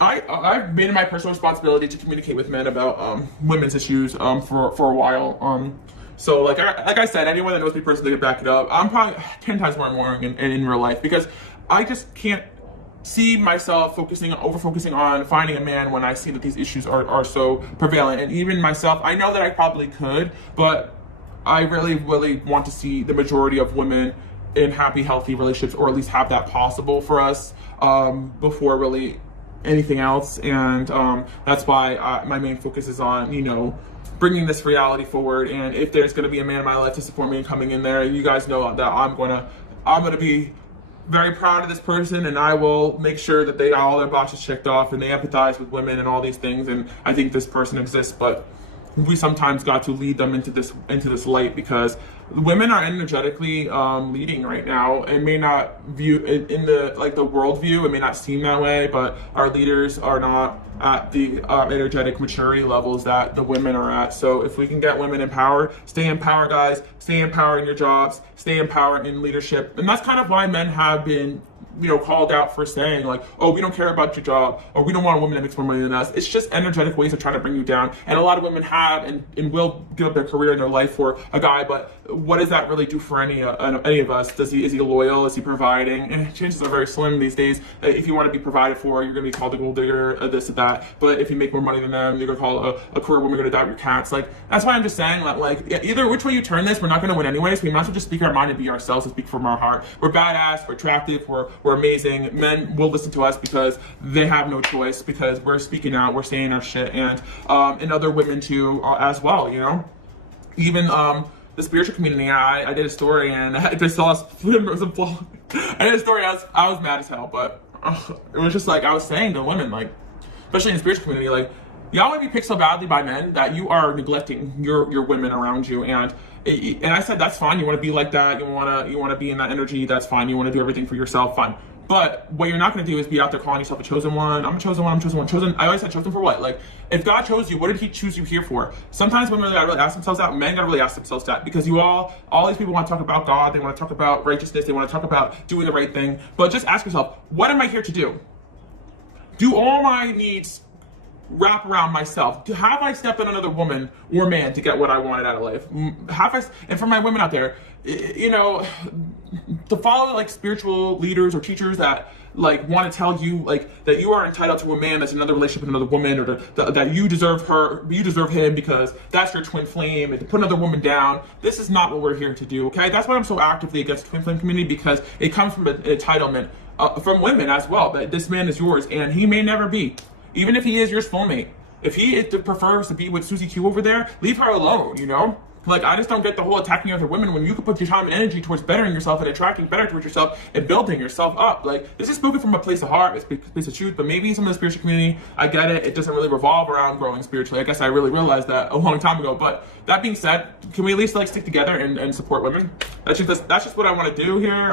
I've made it my personal responsibility to communicate with men about women's issues for a while. So like I said, anyone that knows me personally can back it up. I'm probably 10 times more annoying in real life because I just can't see myself over focusing on finding a man when I see that these issues are so prevalent. And even myself, I know that I probably could, but I really want to see the majority of women in happy, healthy relationships, or at least have that possible for us before really anything else. And that's why my main focus is on, you know, bringing this reality forward. And if there's going to be a man in my life to support me and coming in there, you guys know that I'm gonna be very proud of this person, and I will make sure that they got all their boxes checked off and they empathize with women and all these things. And I think this person exists, but we sometimes got to lead them into this light, because women are energetically leading right now, and may not view it in the world view, it may not seem that way, but our leaders are not at the energetic maturity levels that the women are at. So if we can get women in power, stay in power, guys, stay in power in your jobs, stay in power in leadership. And that's kind of why men have been, you know, called out for saying like, oh, we don't care about your job, or we don't want a woman that makes more money than us. It's just energetic ways of trying to bring you down. And a lot of women have and will give up their career and their life for a guy, but what does that really do for any of us? Is he loyal? Is he providing? And chances are very slim these days. If you want to be provided for, you're going to be called a gold digger, this and that. But if you make more money than them, you're going to call a career woman, going to adopt your cats. Like, that's why I'm just saying that, like, either which way you turn this, we're not going to win anyways. We might as well just speak our mind and be ourselves and speak from our heart. We're badass, we're attractive, we're amazing. Men will listen to us because they have no choice, because we're speaking out, we're saying our shit. And other women too, as well, you know? Even the spiritual community, I did a story, and I did a story, I was mad as hell, but it was just like, I was saying to women, like, especially in the spiritual community, like, y'all want to be picked so badly by men that you are neglecting your women around you. And I said, that's fine, you want to be like that, you want to be in that energy, that's fine, you want to do everything for yourself, fine. But what you're not going to do is be out there calling yourself a chosen one. I'm a chosen one, I'm a chosen one. Chosen, I always said chosen for what? Like, if God chose you, what did he choose you here for? Sometimes women gotta really ask themselves that, men gotta really ask themselves that, because you all these people want to talk about God, they want to talk about righteousness, they want to talk about doing the right thing. But just ask yourself, what am I here to do? Do all my needs wrap around myself? Have I stepped on another woman or man to get what I wanted out of life? And for my women out there, you know, to follow like spiritual leaders or teachers that like want to tell you like that you are entitled to a man that's in another relationship with another woman, or that you deserve her, you deserve him because that's your twin flame, and to put another woman down, this is not what we're here to do, okay? That's why I'm so actively against the twin flame community, because it comes from an entitlement from women as well, that this man is yours and he may never be. Even if he is your soulmate, if he prefers to be with Susie Q over there, leave her alone, you know? Like, I just don't get the whole attacking other women when you could put your time and energy towards bettering yourself and attracting better towards yourself and building yourself up. Like, this is spoken from a place of heart, a place of truth, but maybe some of the spiritual community, I get it, it doesn't really revolve around growing spiritually. I guess I really realized that a long time ago. But that being said, can we at least like stick together and support women? That's just what I want to do here.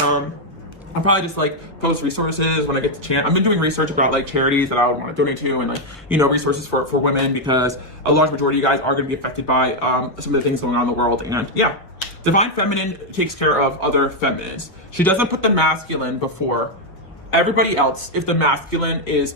I'll probably just like post resources when I get the chance. I've been doing research about like charities that I would want to donate to, and like, you know, resources for women, because a large majority of you guys are going to be affected by some of the things going on in the world. And yeah, divine feminine takes care of other feminines. She doesn't put the masculine before everybody else if the masculine is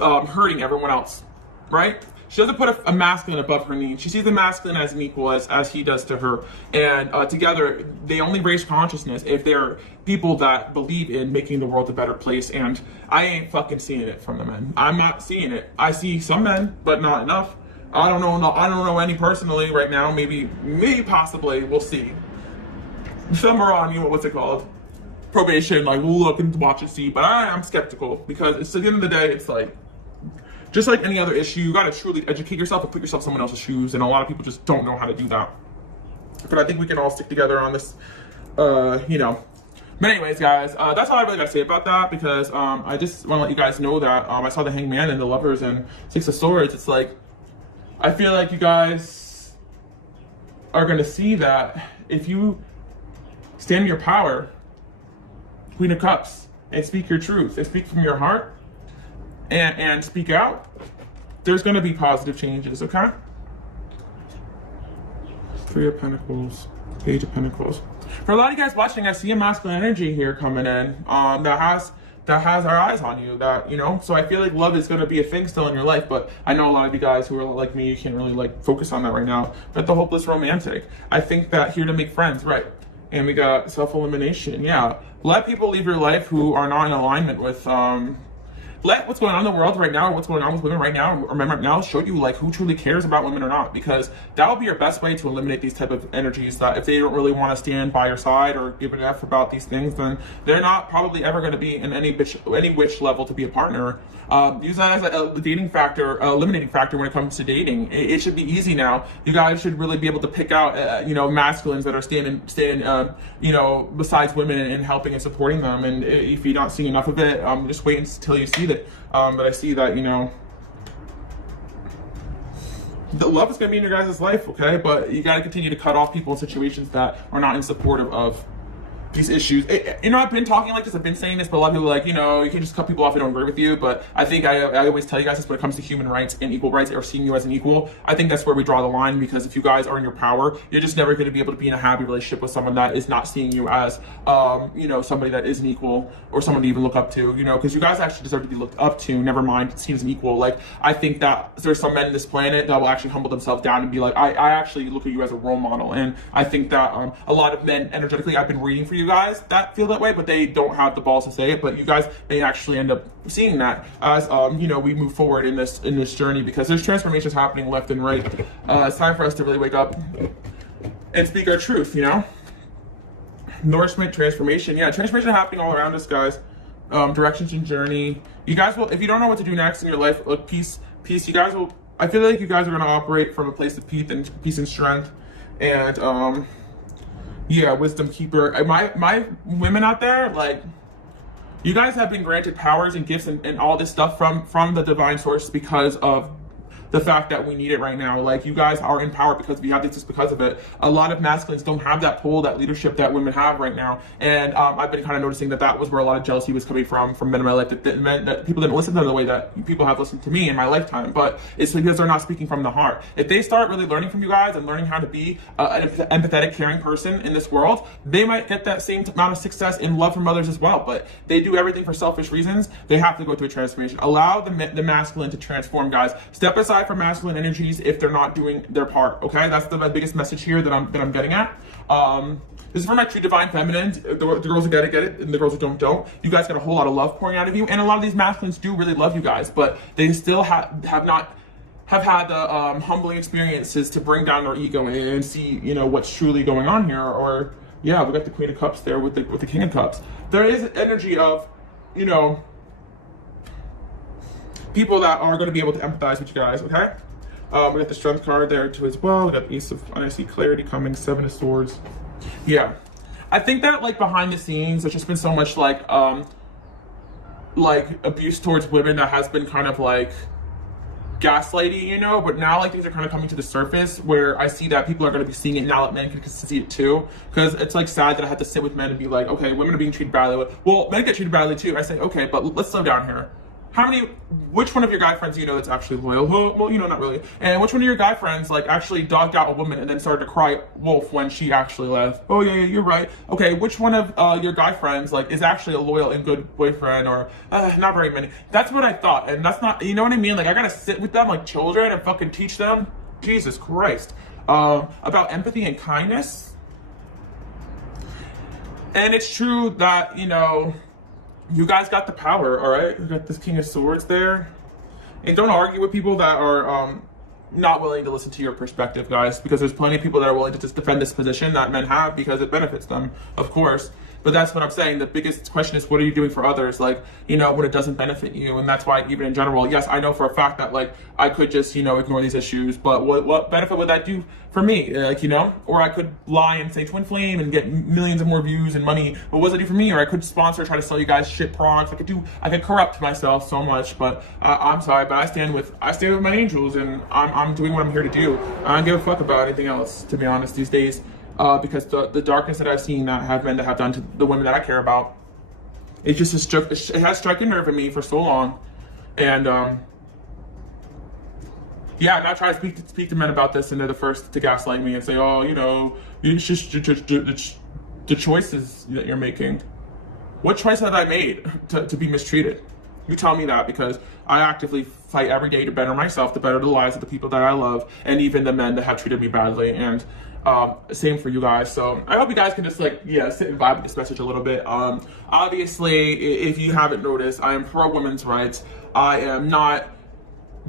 hurting everyone else, right? She doesn't put a masculine above her needs. She sees the masculine as an equal as he does to her. And together, they only raise consciousness if they're people that believe in making the world a better place. And I ain't fucking seeing it from the men. I'm not seeing it. I see some men, but not enough. I don't know any personally right now. Maybe possibly, we'll see. Some are on, what's it called? Probation, like we'll look and watch and see. But I'm skeptical, because it's at the end of the day, it's like, just like any other issue, you gotta truly educate yourself and put yourself in someone else's shoes, and a lot of people just don't know how to do that. But I think we can all stick together on this, you know, But anyways, guys, that's all I really got to say about that, because I just want to let you guys know that I saw the Hangman and the Lovers and Six of Swords. It's like, I feel like you guys are going to see that if you stand in your power, Queen of Cups, and speak your truth, and speak from your heart, and speak out, there's going to be positive changes, okay? Three of Pentacles, Page of Pentacles. For a lot of you guys watching, I see a masculine energy here coming in that has our eyes on you, that, you know, so I feel like love is going to be a thing still in your life, but I know a lot of you guys who are like me, you can't really like focus on that right now. But the hopeless romantic, I think that here to make friends, right? And we got self-elimination. Yeah, let people leave your life who are not in alignment with let what's going on in the world right now, or what's going on with women right now, or men right now, show you like who truly cares about women or not, because that will be your best way to eliminate these type of energies, that if they don't really want to stand by your side or give an F about these things, then they're not probably ever going to be in any which level to be a partner. Use that as a dating factor, eliminating factor when it comes to dating. It should be easy now. You guys should really be able to pick out, you know, masculines that are standing, you know, besides women and helping and supporting them. And if you're not seeing enough of it, just wait until you see it. But I see that, you know, the love is going to be in your guys' life, okay? But you got to continue to cut off people in situations that are not in supportive of these issues. You know, I've been talking like this, I've been saying this, but a lot of people are like, you know, you can just cut people off who don't agree with you. But I think I always tell you guys this when it comes to human rights and equal rights, or seeing you as an equal. I think that's where we draw the line, because if you guys are in your power, you're just never going to be able to be in a happy relationship with someone that is not seeing you as, you know, somebody that is an equal, or someone to even look up to, you know, because you guys actually deserve to be looked up to, never mind seen as an equal. Like, I think that there's some men in this planet that will actually humble themselves down and be like, I actually look at you as a role model. And I think that a lot of men energetically, I've been reading for you guys that feel that way, but they don't have the balls to say it. But you guys, they actually end up seeing that as you know, we move forward in this journey, because there's transformations happening left and right. It's time for us to really wake up and speak our truth, you know. Nourishment, transformation. Yeah, transformation happening all around us, guys. Directions and journey. You guys will, if you don't know what to do next in your life, like peace, you guys will, I feel like you guys are going to operate from a place of peace and strength. And yeah, wisdom keeper. My women out there, like, you guys have been granted powers and gifts and all this stuff from the divine source, because of the fact that we need it right now. Like, you guys are in power because we have this, just because of it. A lot of masculines don't have that pull, that leadership that women have right now. And I've been kind of noticing that was where a lot of jealousy was coming from men in my life, that people didn't listen to them the way that people have listened to me in my lifetime. But it's because they're not speaking from the heart. If they start really learning from you guys and learning how to be an empathetic, caring person in this world, they might get that same amount of success and love from others as well. But they do everything for selfish reasons. They have to go through a transformation. Allow the masculine to transform, guys. Step aside from masculine energies if they're not doing their part, okay? That's the biggest message here that I'm getting at. This is for my true divine feminine, the girls who get it, and the girls who don't. You guys got a whole lot of love pouring out of you, and a lot of these masculines do really love you guys, but they still have had the humbling experiences to bring down their ego and see, you know, what's truly going on here. Or yeah, we got the Queen of Cups there with the King of Cups. There is an energy of, you know, people that are going to be able to empathize with you guys, okay? We got the Strength card there too as well. We got the Ace of, I see clarity coming, Seven of Swords. Yeah, I think that, like, behind the scenes, there's just been so much like abuse towards women that has been kind of like gaslighting, you know. But now, like, things are kind of coming to the surface, where I see that people are going to be seeing it now that men can see it too. Because it's like sad that I had to sit with men and be like, okay, women are being treated badly. Well, men get treated badly too. I say, okay, but let's slow down here. Which one of your guy friends do you know that's actually loyal? Well, you know, not really. And which one of your guy friends, like, actually dogged out a woman and then started to cry wolf when she actually left? Oh, yeah, you're right. Okay, which one of your guy friends, like, is actually a loyal and good boyfriend? Or, not very many. That's what I thought. And that's not, you know what I mean? Like, I gotta sit with them like children and fucking teach them. Jesus Christ. About empathy and kindness. And it's true that, you know, you guys got the power, all right? You got this King of Swords there. And don't argue with people that are not willing to listen to your perspective, guys, because there's plenty of people that are willing to just defend this position that men have because it benefits them, of course. But that's what I'm saying. The biggest question is, what are you doing for others? Like, you know, when it doesn't benefit you. And that's why, even in general, yes, I know for a fact that, like, I could just, you know, ignore these issues, but what benefit would that do for me? Like, you know, or I could lie and say twin flame and get millions of more views and money. What does it do for me? Or I could sponsor, try to sell you guys shit products. I could corrupt myself so much, but I'm sorry, but I stand with my angels, and I'm doing what I'm here to do. I don't give a fuck about anything else, to be honest, these days, because the darkness that I've seen that men have done to the women that I care about, it has struck a nerve in me for so long, and yeah, I'm not trying to speak to men about this, and they're the first to gaslight me and say, oh, you know, it's just the choices that you're making. What choice have I made to be mistreated? You tell me that, because I actively fight every day to better myself, to better the lives of the people that I love, and even the men that have treated me badly. And same for you guys. So I hope you guys can just, like, sit and vibe with this message a little bit. Obviously, if you haven't noticed, I am pro women's rights. I am not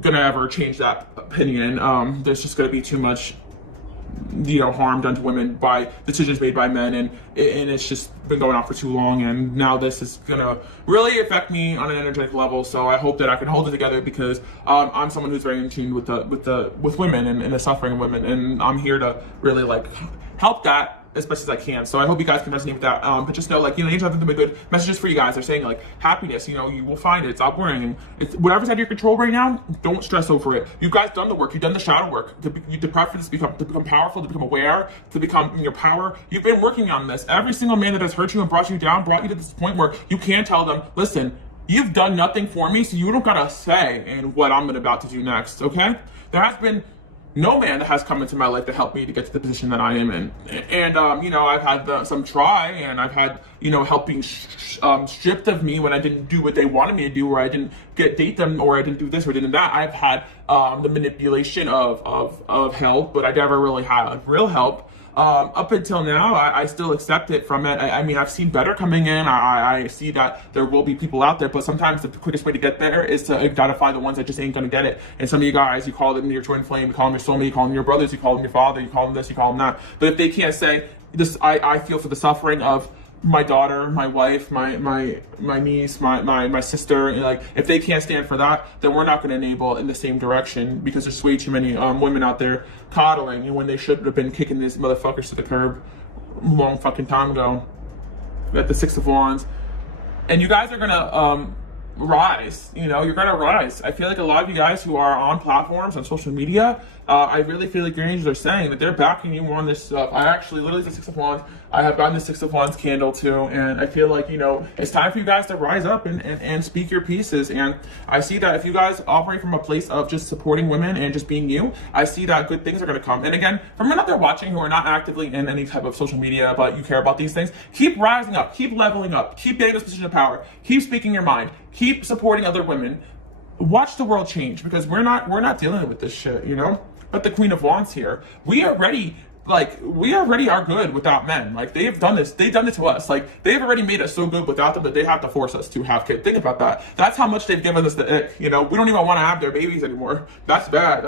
gonna ever change that opinion. There's just gonna be too much, you know, harm done to women by decisions made by men, and it's just been going on for too long, and now this is gonna really affect me on an energetic level. So I hope that I can hold it together, because I'm someone who's very in tune with women and the suffering of women, and I'm here to really, like, help that as best as I can. So I hope you guys can resonate with that. But just know, like, you know, angels have nothing but good messages for you guys. They're saying, like, happiness, you know, you will find it. Stop worrying. And it's whatever's out of your control right now, don't stress over it. You guys done the work. You've done the shadow work. You deprived for this to become powerful, to become aware, to become in your power. You've been working on this. Every single man that has hurt you and brought you down, brought you to this point where you can tell them, listen, you've done nothing for me, so you don't gotta say in what I'm about to do next, okay? There has been no man that has come into my life to help me to get to the position that I am in. And, you know, I've had some try, and I've had, you know, help being stripped of me when I didn't do what they wanted me to do, or I didn't date them, or I didn't do this or didn't that. I've had the manipulation of help, but I never really had real help. Up until now, I still accept it from it. I mean, I've seen better coming in. I see that there will be people out there, but sometimes the quickest way to get there is to identify the ones that just ain't gonna get it. And some of you guys, you call them your twin flame, you call them your soulmate, you call them your brothers, you call them your father, you call them this, you call them that. But if they can't say this, I feel for the suffering of my daughter, my wife, my niece, my sister, like, if they can't stand for that, then we're not going to enable in the same direction, because there's way too many women out there coddling, and when they should have been kicking these motherfuckers to the curb long fucking time ago at the Six of Wands. And you guys are gonna rise, you know, you're gonna rise. I feel like a lot of you guys who are on platforms, on social media, I really feel like your angels are saying that they're backing you on this stuff. I actually, literally, the Six of Wands, I have gotten the Six of Wands candle too, and I feel like, you know, it's time for you guys to rise up and speak your pieces. And I see that if you guys operate from a place of just supporting women and just being you, I see that good things are going to come. And again, for men out there watching who are not actively in any type of social media, but you care about these things, keep rising up, keep leveling up, keep getting this position of power, keep speaking your mind, keep supporting other women. Watch the world change, because we're not dealing with this shit, you know? But the Queen of Wands here, we already are good without men. Like, they've done this to us. Like, they've already made us so good without them that they have to force us to have kids. Think about that. That's how much they've given us the ick, you know? We don't even want to have their babies anymore. That's bad.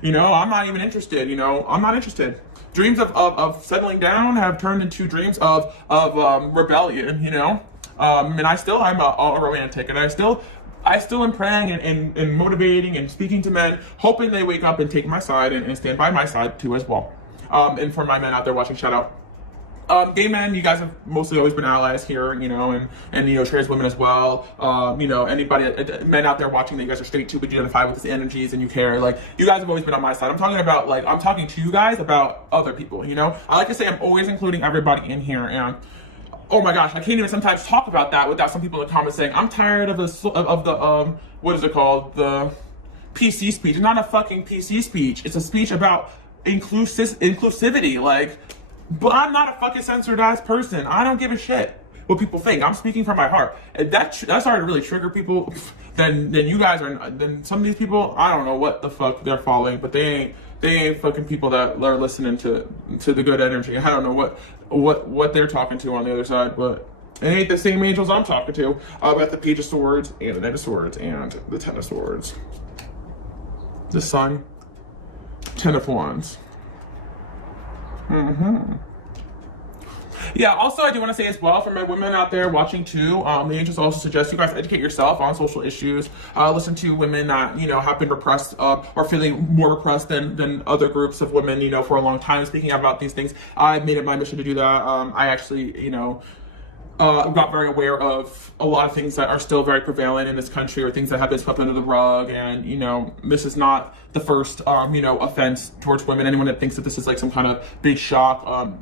You know, I'm not even interested, you know? I'm not interested. Dreams of settling down have turned into dreams of rebellion, you know? And I'm a romantic, and I still am praying and motivating and speaking to men, hoping they wake up and take my side and stand by my side too as well. And for my men out there watching, shout out. Gay men, you guys have mostly always been allies here, you know, and you know, trans women as well. You know, anybody, men out there watching that you guys are straight to, but you identify with these energies and you care, like, you guys have always been on my side. I'm talking to you guys about other people, you know? I like to say I'm always including everybody in here, and oh my gosh, I can't even sometimes talk about that without some people in the comments saying, I'm tired of the what is it called? The PC speech. It's not a fucking PC speech. It's a speech about inclusivity. Like, but I'm not a fucking censored ass person. I don't give a shit what people think. I'm speaking from my heart. And that started to really trigger people. Then you guys are, then some of these people, I don't know what the fuck they're following, but they ain't fucking people that are listening to the good energy. I don't know what they're talking to on the other side, but it ain't the same angels I'm talking to. I've got the Page of Swords and the Knight of Swords and the Ten of Swords. The Sun, Ten of Wands. Yeah, also I do want to say as well for my women out there watching too, the angels also suggest you guys educate yourself on social issues. Listen to women that, have been repressed or feeling more repressed than other groups of women, for a long time, speaking about these things. I made it my mission to do that. I actually, got very aware of a lot of things that are still very prevalent in this country, or things that have been swept under the rug. And, this is not the first, offense towards women. Anyone that thinks that this is like some kind of big shock,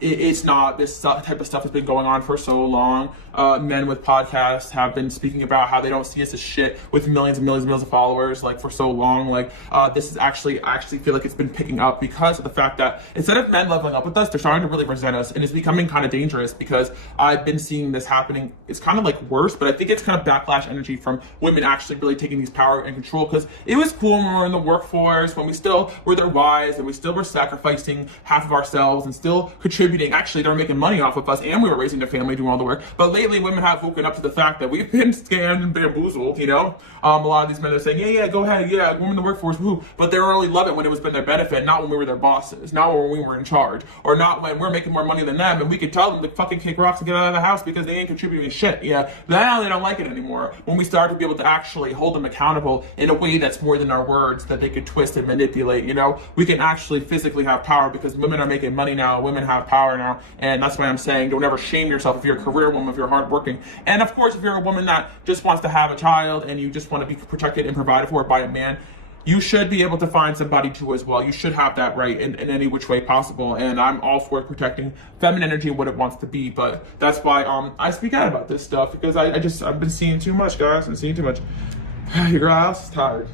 it's not. This type of stuff has been going on for so long. Men with podcasts have been speaking about how they don't see us as shit with millions and millions and millions of followers, like, for so long. Like, this is I actually feel like it's been picking up because of the fact that instead of men leveling up with us, they're starting to really resent us, and it's becoming kind of dangerous because I've been seeing this happening. It's kind of like worse, but I think it's kind of backlash energy from women actually really taking these power and control, because it was cool when we were in the workforce, when we still were their wives, and we still were sacrificing half of ourselves and still contributing. Actually, they were making money off of us, and we were raising their family, doing all the work. But lately, women have woken up to the fact that we've been scammed and bamboozled. A lot of these men are saying, yeah, go ahead, yeah, women in the workforce, woo. But they only love it when it was been their benefit, not when we were their bosses, not when we were in charge, or not when we're making more money than them, and we could tell them to fucking kick rocks and get out of the house because they ain't contributing shit. Yeah, now they don't like it anymore. When we start to be able to actually hold them accountable in a way that's more than our words, that they could twist and manipulate. We can actually physically have power because women are making money now. Women have power now, and that's why I'm saying don't ever shame yourself if you're a career woman, if you're hardworking, and of course if you're a woman that just wants to have a child and you just want to be protected and provided for by a man. You should be able to find somebody too as well. You should have that right in any which way possible. And I'm all for protecting feminine energy and what it wants to be. But that's why I speak out about this stuff, because I've been seeing too much, guys. I'm seeing too much. Your girl Alice is tired.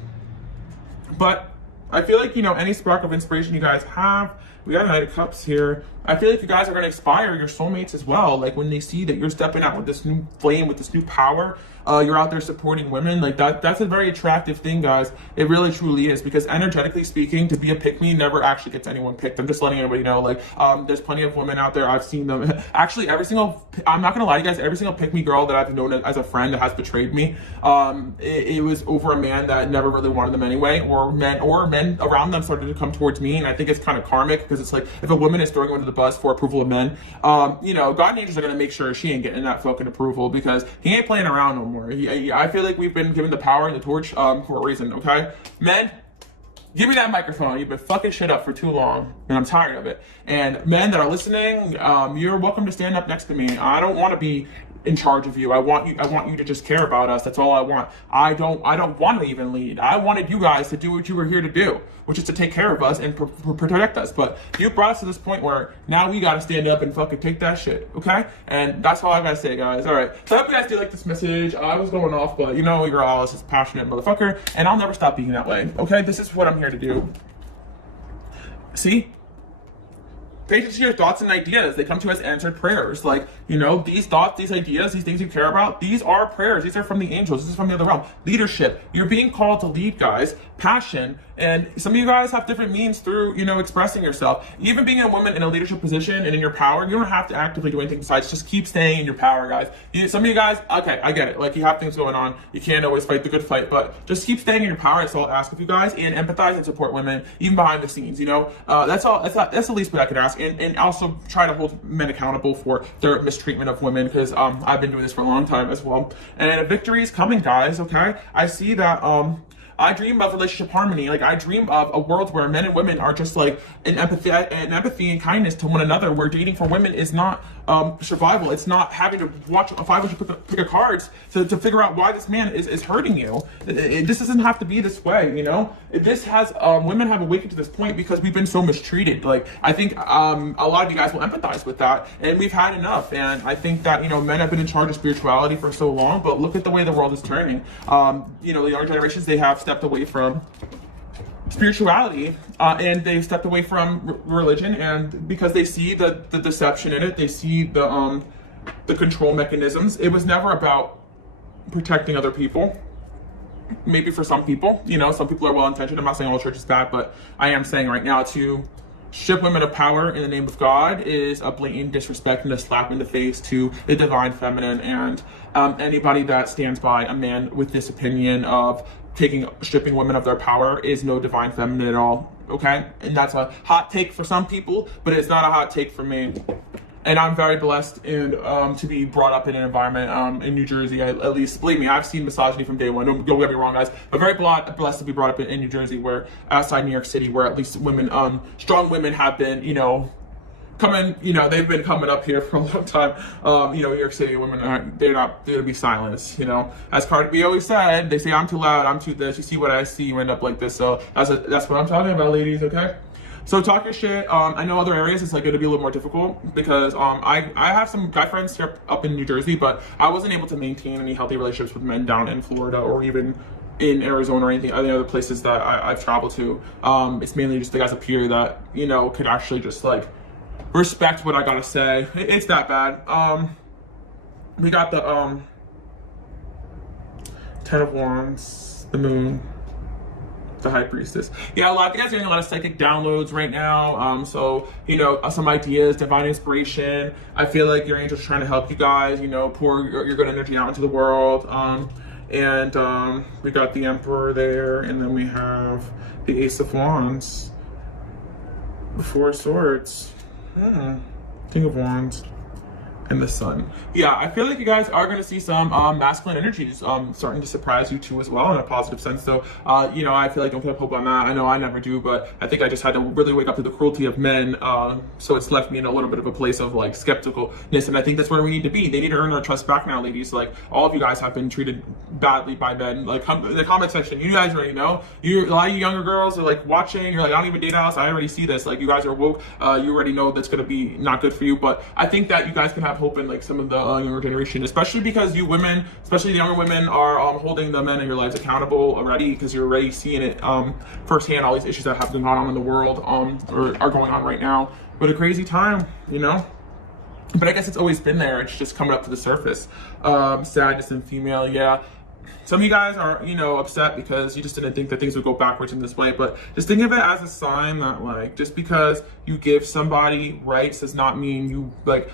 But I feel like, any spark of inspiration you guys have, we got a Knight of Cups here. I feel like you guys are going to inspire your soulmates as well. Like, when they see that you're stepping out with this new flame, with this new power, you're out there supporting women, like that's a very attractive thing, guys. It really truly is, because energetically speaking, to be a pick-me never actually gets anyone picked. I'm just letting everybody know, like, there's plenty of women out there. I've seen them. Actually, I'm not gonna lie to you guys, every single pick-me girl that I've known as a friend that has betrayed me, it was over a man that never really wanted them anyway, or men around them started to come towards me. And I think it's kind of karmic, because it's like, if a woman is throwing under the bus for approval of men, God and angels are gonna make sure she ain't getting that fucking approval, because he ain't playing around no more. I feel like we've been given the power and the torch for a reason, okay? Men, give me that microphone. You've been fucking shit up for too long, and I'm tired of it. And men that are listening, you're welcome to stand up next to me. I don't want to be in charge of you. I want you to just care about us. That's all I want. I don't want to even lead. I wanted you guys to do what you were here to do, which is to take care of us and protect us. But you brought us to this point where now we got to stand up and fucking take that shit, okay? And that's all I gotta say, guys. All right. So I hope you guys do like this message. I was going off, but you're all this passionate motherfucker, and I'll never stop being that way, okay? This is what I'm here to do. See? Pay attention to your thoughts and ideas. They come to us answered prayers. Like, these thoughts, these ideas, these things you care about, these are prayers. These are from the angels. This is from the other realm. Leadership. You're being called to lead, guys. Passion. And some of you guys have different means through, expressing yourself. Even being a woman in a leadership position and in your power, you don't have to actively do anything besides just keep staying in your power, guys. Some of you guys, okay, I get it. Like, you have things going on. You can't always fight the good fight, but just keep staying in your power. That's all I'll ask of you guys, and empathize and support women, even behind the scenes, That's all. That's the least what I could ask. And also try to hold men accountable for their mistreatment of women, because I've been doing this for a long time as well. And a victory is coming, guys, okay? I see that I dream of relationship harmony. Like, I dream of a world where men and women are just like in empathy and kindness to one another, where dating for women is not survival. It's not having to watch 500 pick of cards to figure out why this man is hurting you. This doesn't have to be this way, This has, women have awakened to this point because we've been so mistreated. Like, I think a lot of you guys will empathize with that, and we've had enough. And I think that, men have been in charge of spirituality for so long, but look at the way the world is turning. The younger generations, they have stepped away from spirituality, and they've stepped away from religion, and because they see the deception in it, they see the control mechanisms. It was never about protecting other people. Maybe for some people, some people are well-intentioned. I'm not saying all church is bad, but I am saying right now, to strip women of power in the name of God is a blatant disrespect and a slap in the face to the divine feminine. And anybody that stands by a man with this opinion of stripping women of their power is no divine feminine at all, okay? And that's a hot take for some people, but it's not a hot take for me. And I'm very blessed and to be brought up in an environment in New Jersey. At least, believe me, I've seen misogyny from day one. Don't get me wrong, guys. But very blessed to be brought up in New Jersey, where outside New York City, where at least women, strong women have been, coming, they've been coming up here for a long time. New York City women they're to be silenced. As Cardi B always said, they say I'm too loud, I'm too this. You see what I see, you end up like this. So that's what I'm talking about, ladies. Okay. So talk your shit. I know other areas it's like going to be a little more difficult because I have some guy friends here up in New Jersey, but I wasn't able to maintain any healthy relationships with men down in Florida or even in Arizona or any other places that I've traveled to. It's mainly just the guys up here that could actually just like respect what I gotta say. It's that bad. We got the 10 of Wands, the Moon, the High Priestess. Yeah, a lot of you guys are getting a lot of psychic downloads right now. So some ideas, divine inspiration. I feel like your angel's trying to help you guys. Pour your good energy out into the world. And we got the Emperor there, and then we have the Ace of Wands, the Four of Swords, King of Wands, and the Sun. Yeah, I feel like you guys are going to see some masculine energies starting to surprise you too as well in a positive sense. So, I feel like don't get up hope on that. I know I never do, but I think I just had to really wake up to the cruelty of men. So it's left me in a little bit of a place of like skepticalness, and I think that's where we need to be. They need to earn their trust back now, ladies. Like all of you guys have been treated badly by men. Like in the comment section, you guys already know. A lot of you younger girls are like watching. You're like, I don't even date house. I already see this. Like you guys are woke. You already know that's going to be not good for you. But I think that you guys can have hope in like some of the younger generation, especially because you women, especially the younger women, are holding the men in your lives accountable already, because you're already seeing it firsthand. All these issues that have been going on in the world or are going on right now. What a crazy time, But I guess it's always been there. It's just coming up to the surface. Sadness and female, yeah. Some of you guys are, upset because you just didn't think that things would go backwards in this way. But just think of it as a sign that, like, just because you give somebody rights does not mean you, like,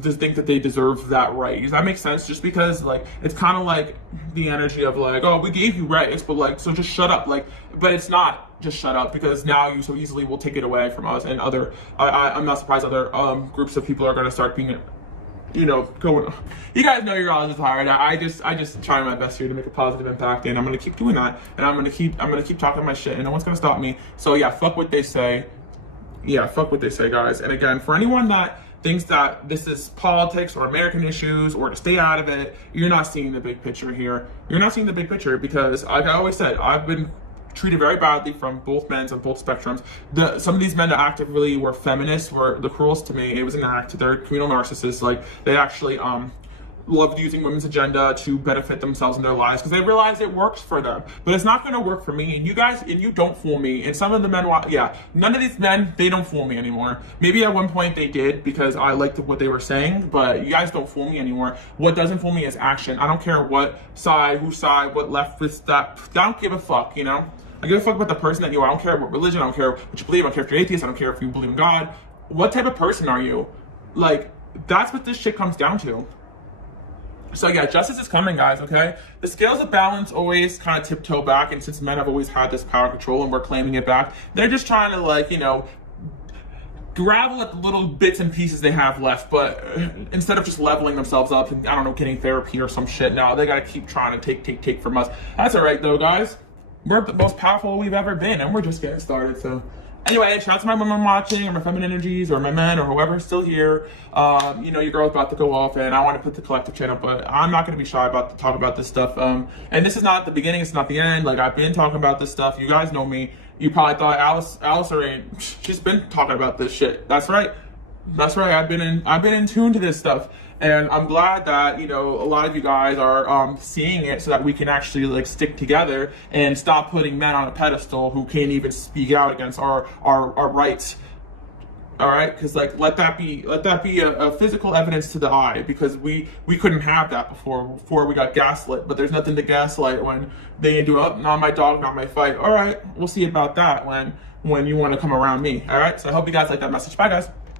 just think that they deserve that right. Does that make sense? Just because, like, it's kind of like the energy of, like, oh, we gave you rights, but, like, so just shut up. Like, but it's not just shut up, because now you so easily will take it away from us. And I'm not surprised other groups of people are going to start being going. You guys know you're all just hard. I just try my best here to make a positive impact, and I'm gonna keep doing that, and I'm gonna keep talking my shit, and no one's gonna stop me. So yeah, fuck what they say. Yeah, fuck what they say, guys. And again, for anyone that thinks that this is politics or American issues or to stay out of it, you're not seeing the big picture here. You're not seeing the big picture, because like I always said, I've been treated very badly from both men's of both spectrums. Some of these men that actively were feminists were the cruelest to me. It was an act. They're communal narcissists. Like they actually loved using women's agenda to benefit themselves in their lives because they realized it works for them. But it's not going to work for me. And you guys, and you don't fool me. And some of the men, none of these men, they don't fool me anymore. Maybe at one point they did because I liked what they were saying, but you guys don't fool me anymore. What doesn't fool me is action. I don't care what side, whose side, what left, this, that. I don't give a fuck, I give a fuck about the person that you are. I don't care what religion, I don't care what you believe, I don't care if you're atheist, I don't care if you believe in God. What type of person are you? Like, that's what this shit comes down to. So yeah, justice is coming, guys, okay? The scales of balance always kind of tiptoe back, and since men have always had this power control and we're claiming it back, they're just trying to, like, gravel at the little bits and pieces they have left, but instead of just leveling themselves up and, I don't know, getting therapy or some shit, now they gotta keep trying to take from us. That's all right, though, guys. We're the most powerful we've ever been, and we're just getting started. So anyway, shout out to my women watching, or my feminine energies, or my men, or whoever's still here. Your girl's about to go off, and I want to put the collective channel, but I'm not going to be shy about to talk about this stuff. And this is not the beginning, it's not the end. Like, I've been talking about this stuff. You guys know me. You probably thought Alice already, she's been talking about this shit. That's right. I've been in tune to this stuff. And I'm glad that, a lot of you guys are seeing it so that we can actually, like, stick together and stop putting men on a pedestal who can't even speak out against our rights. All right? Because, like, let that be a physical evidence to the eye, because we couldn't have that before we got gaslit. But there's nothing to gaslight when they do, oh, not my dog, not my fight. All right, we'll see about that when you want to come around me. All right? So I hope you guys like that message. Bye, guys.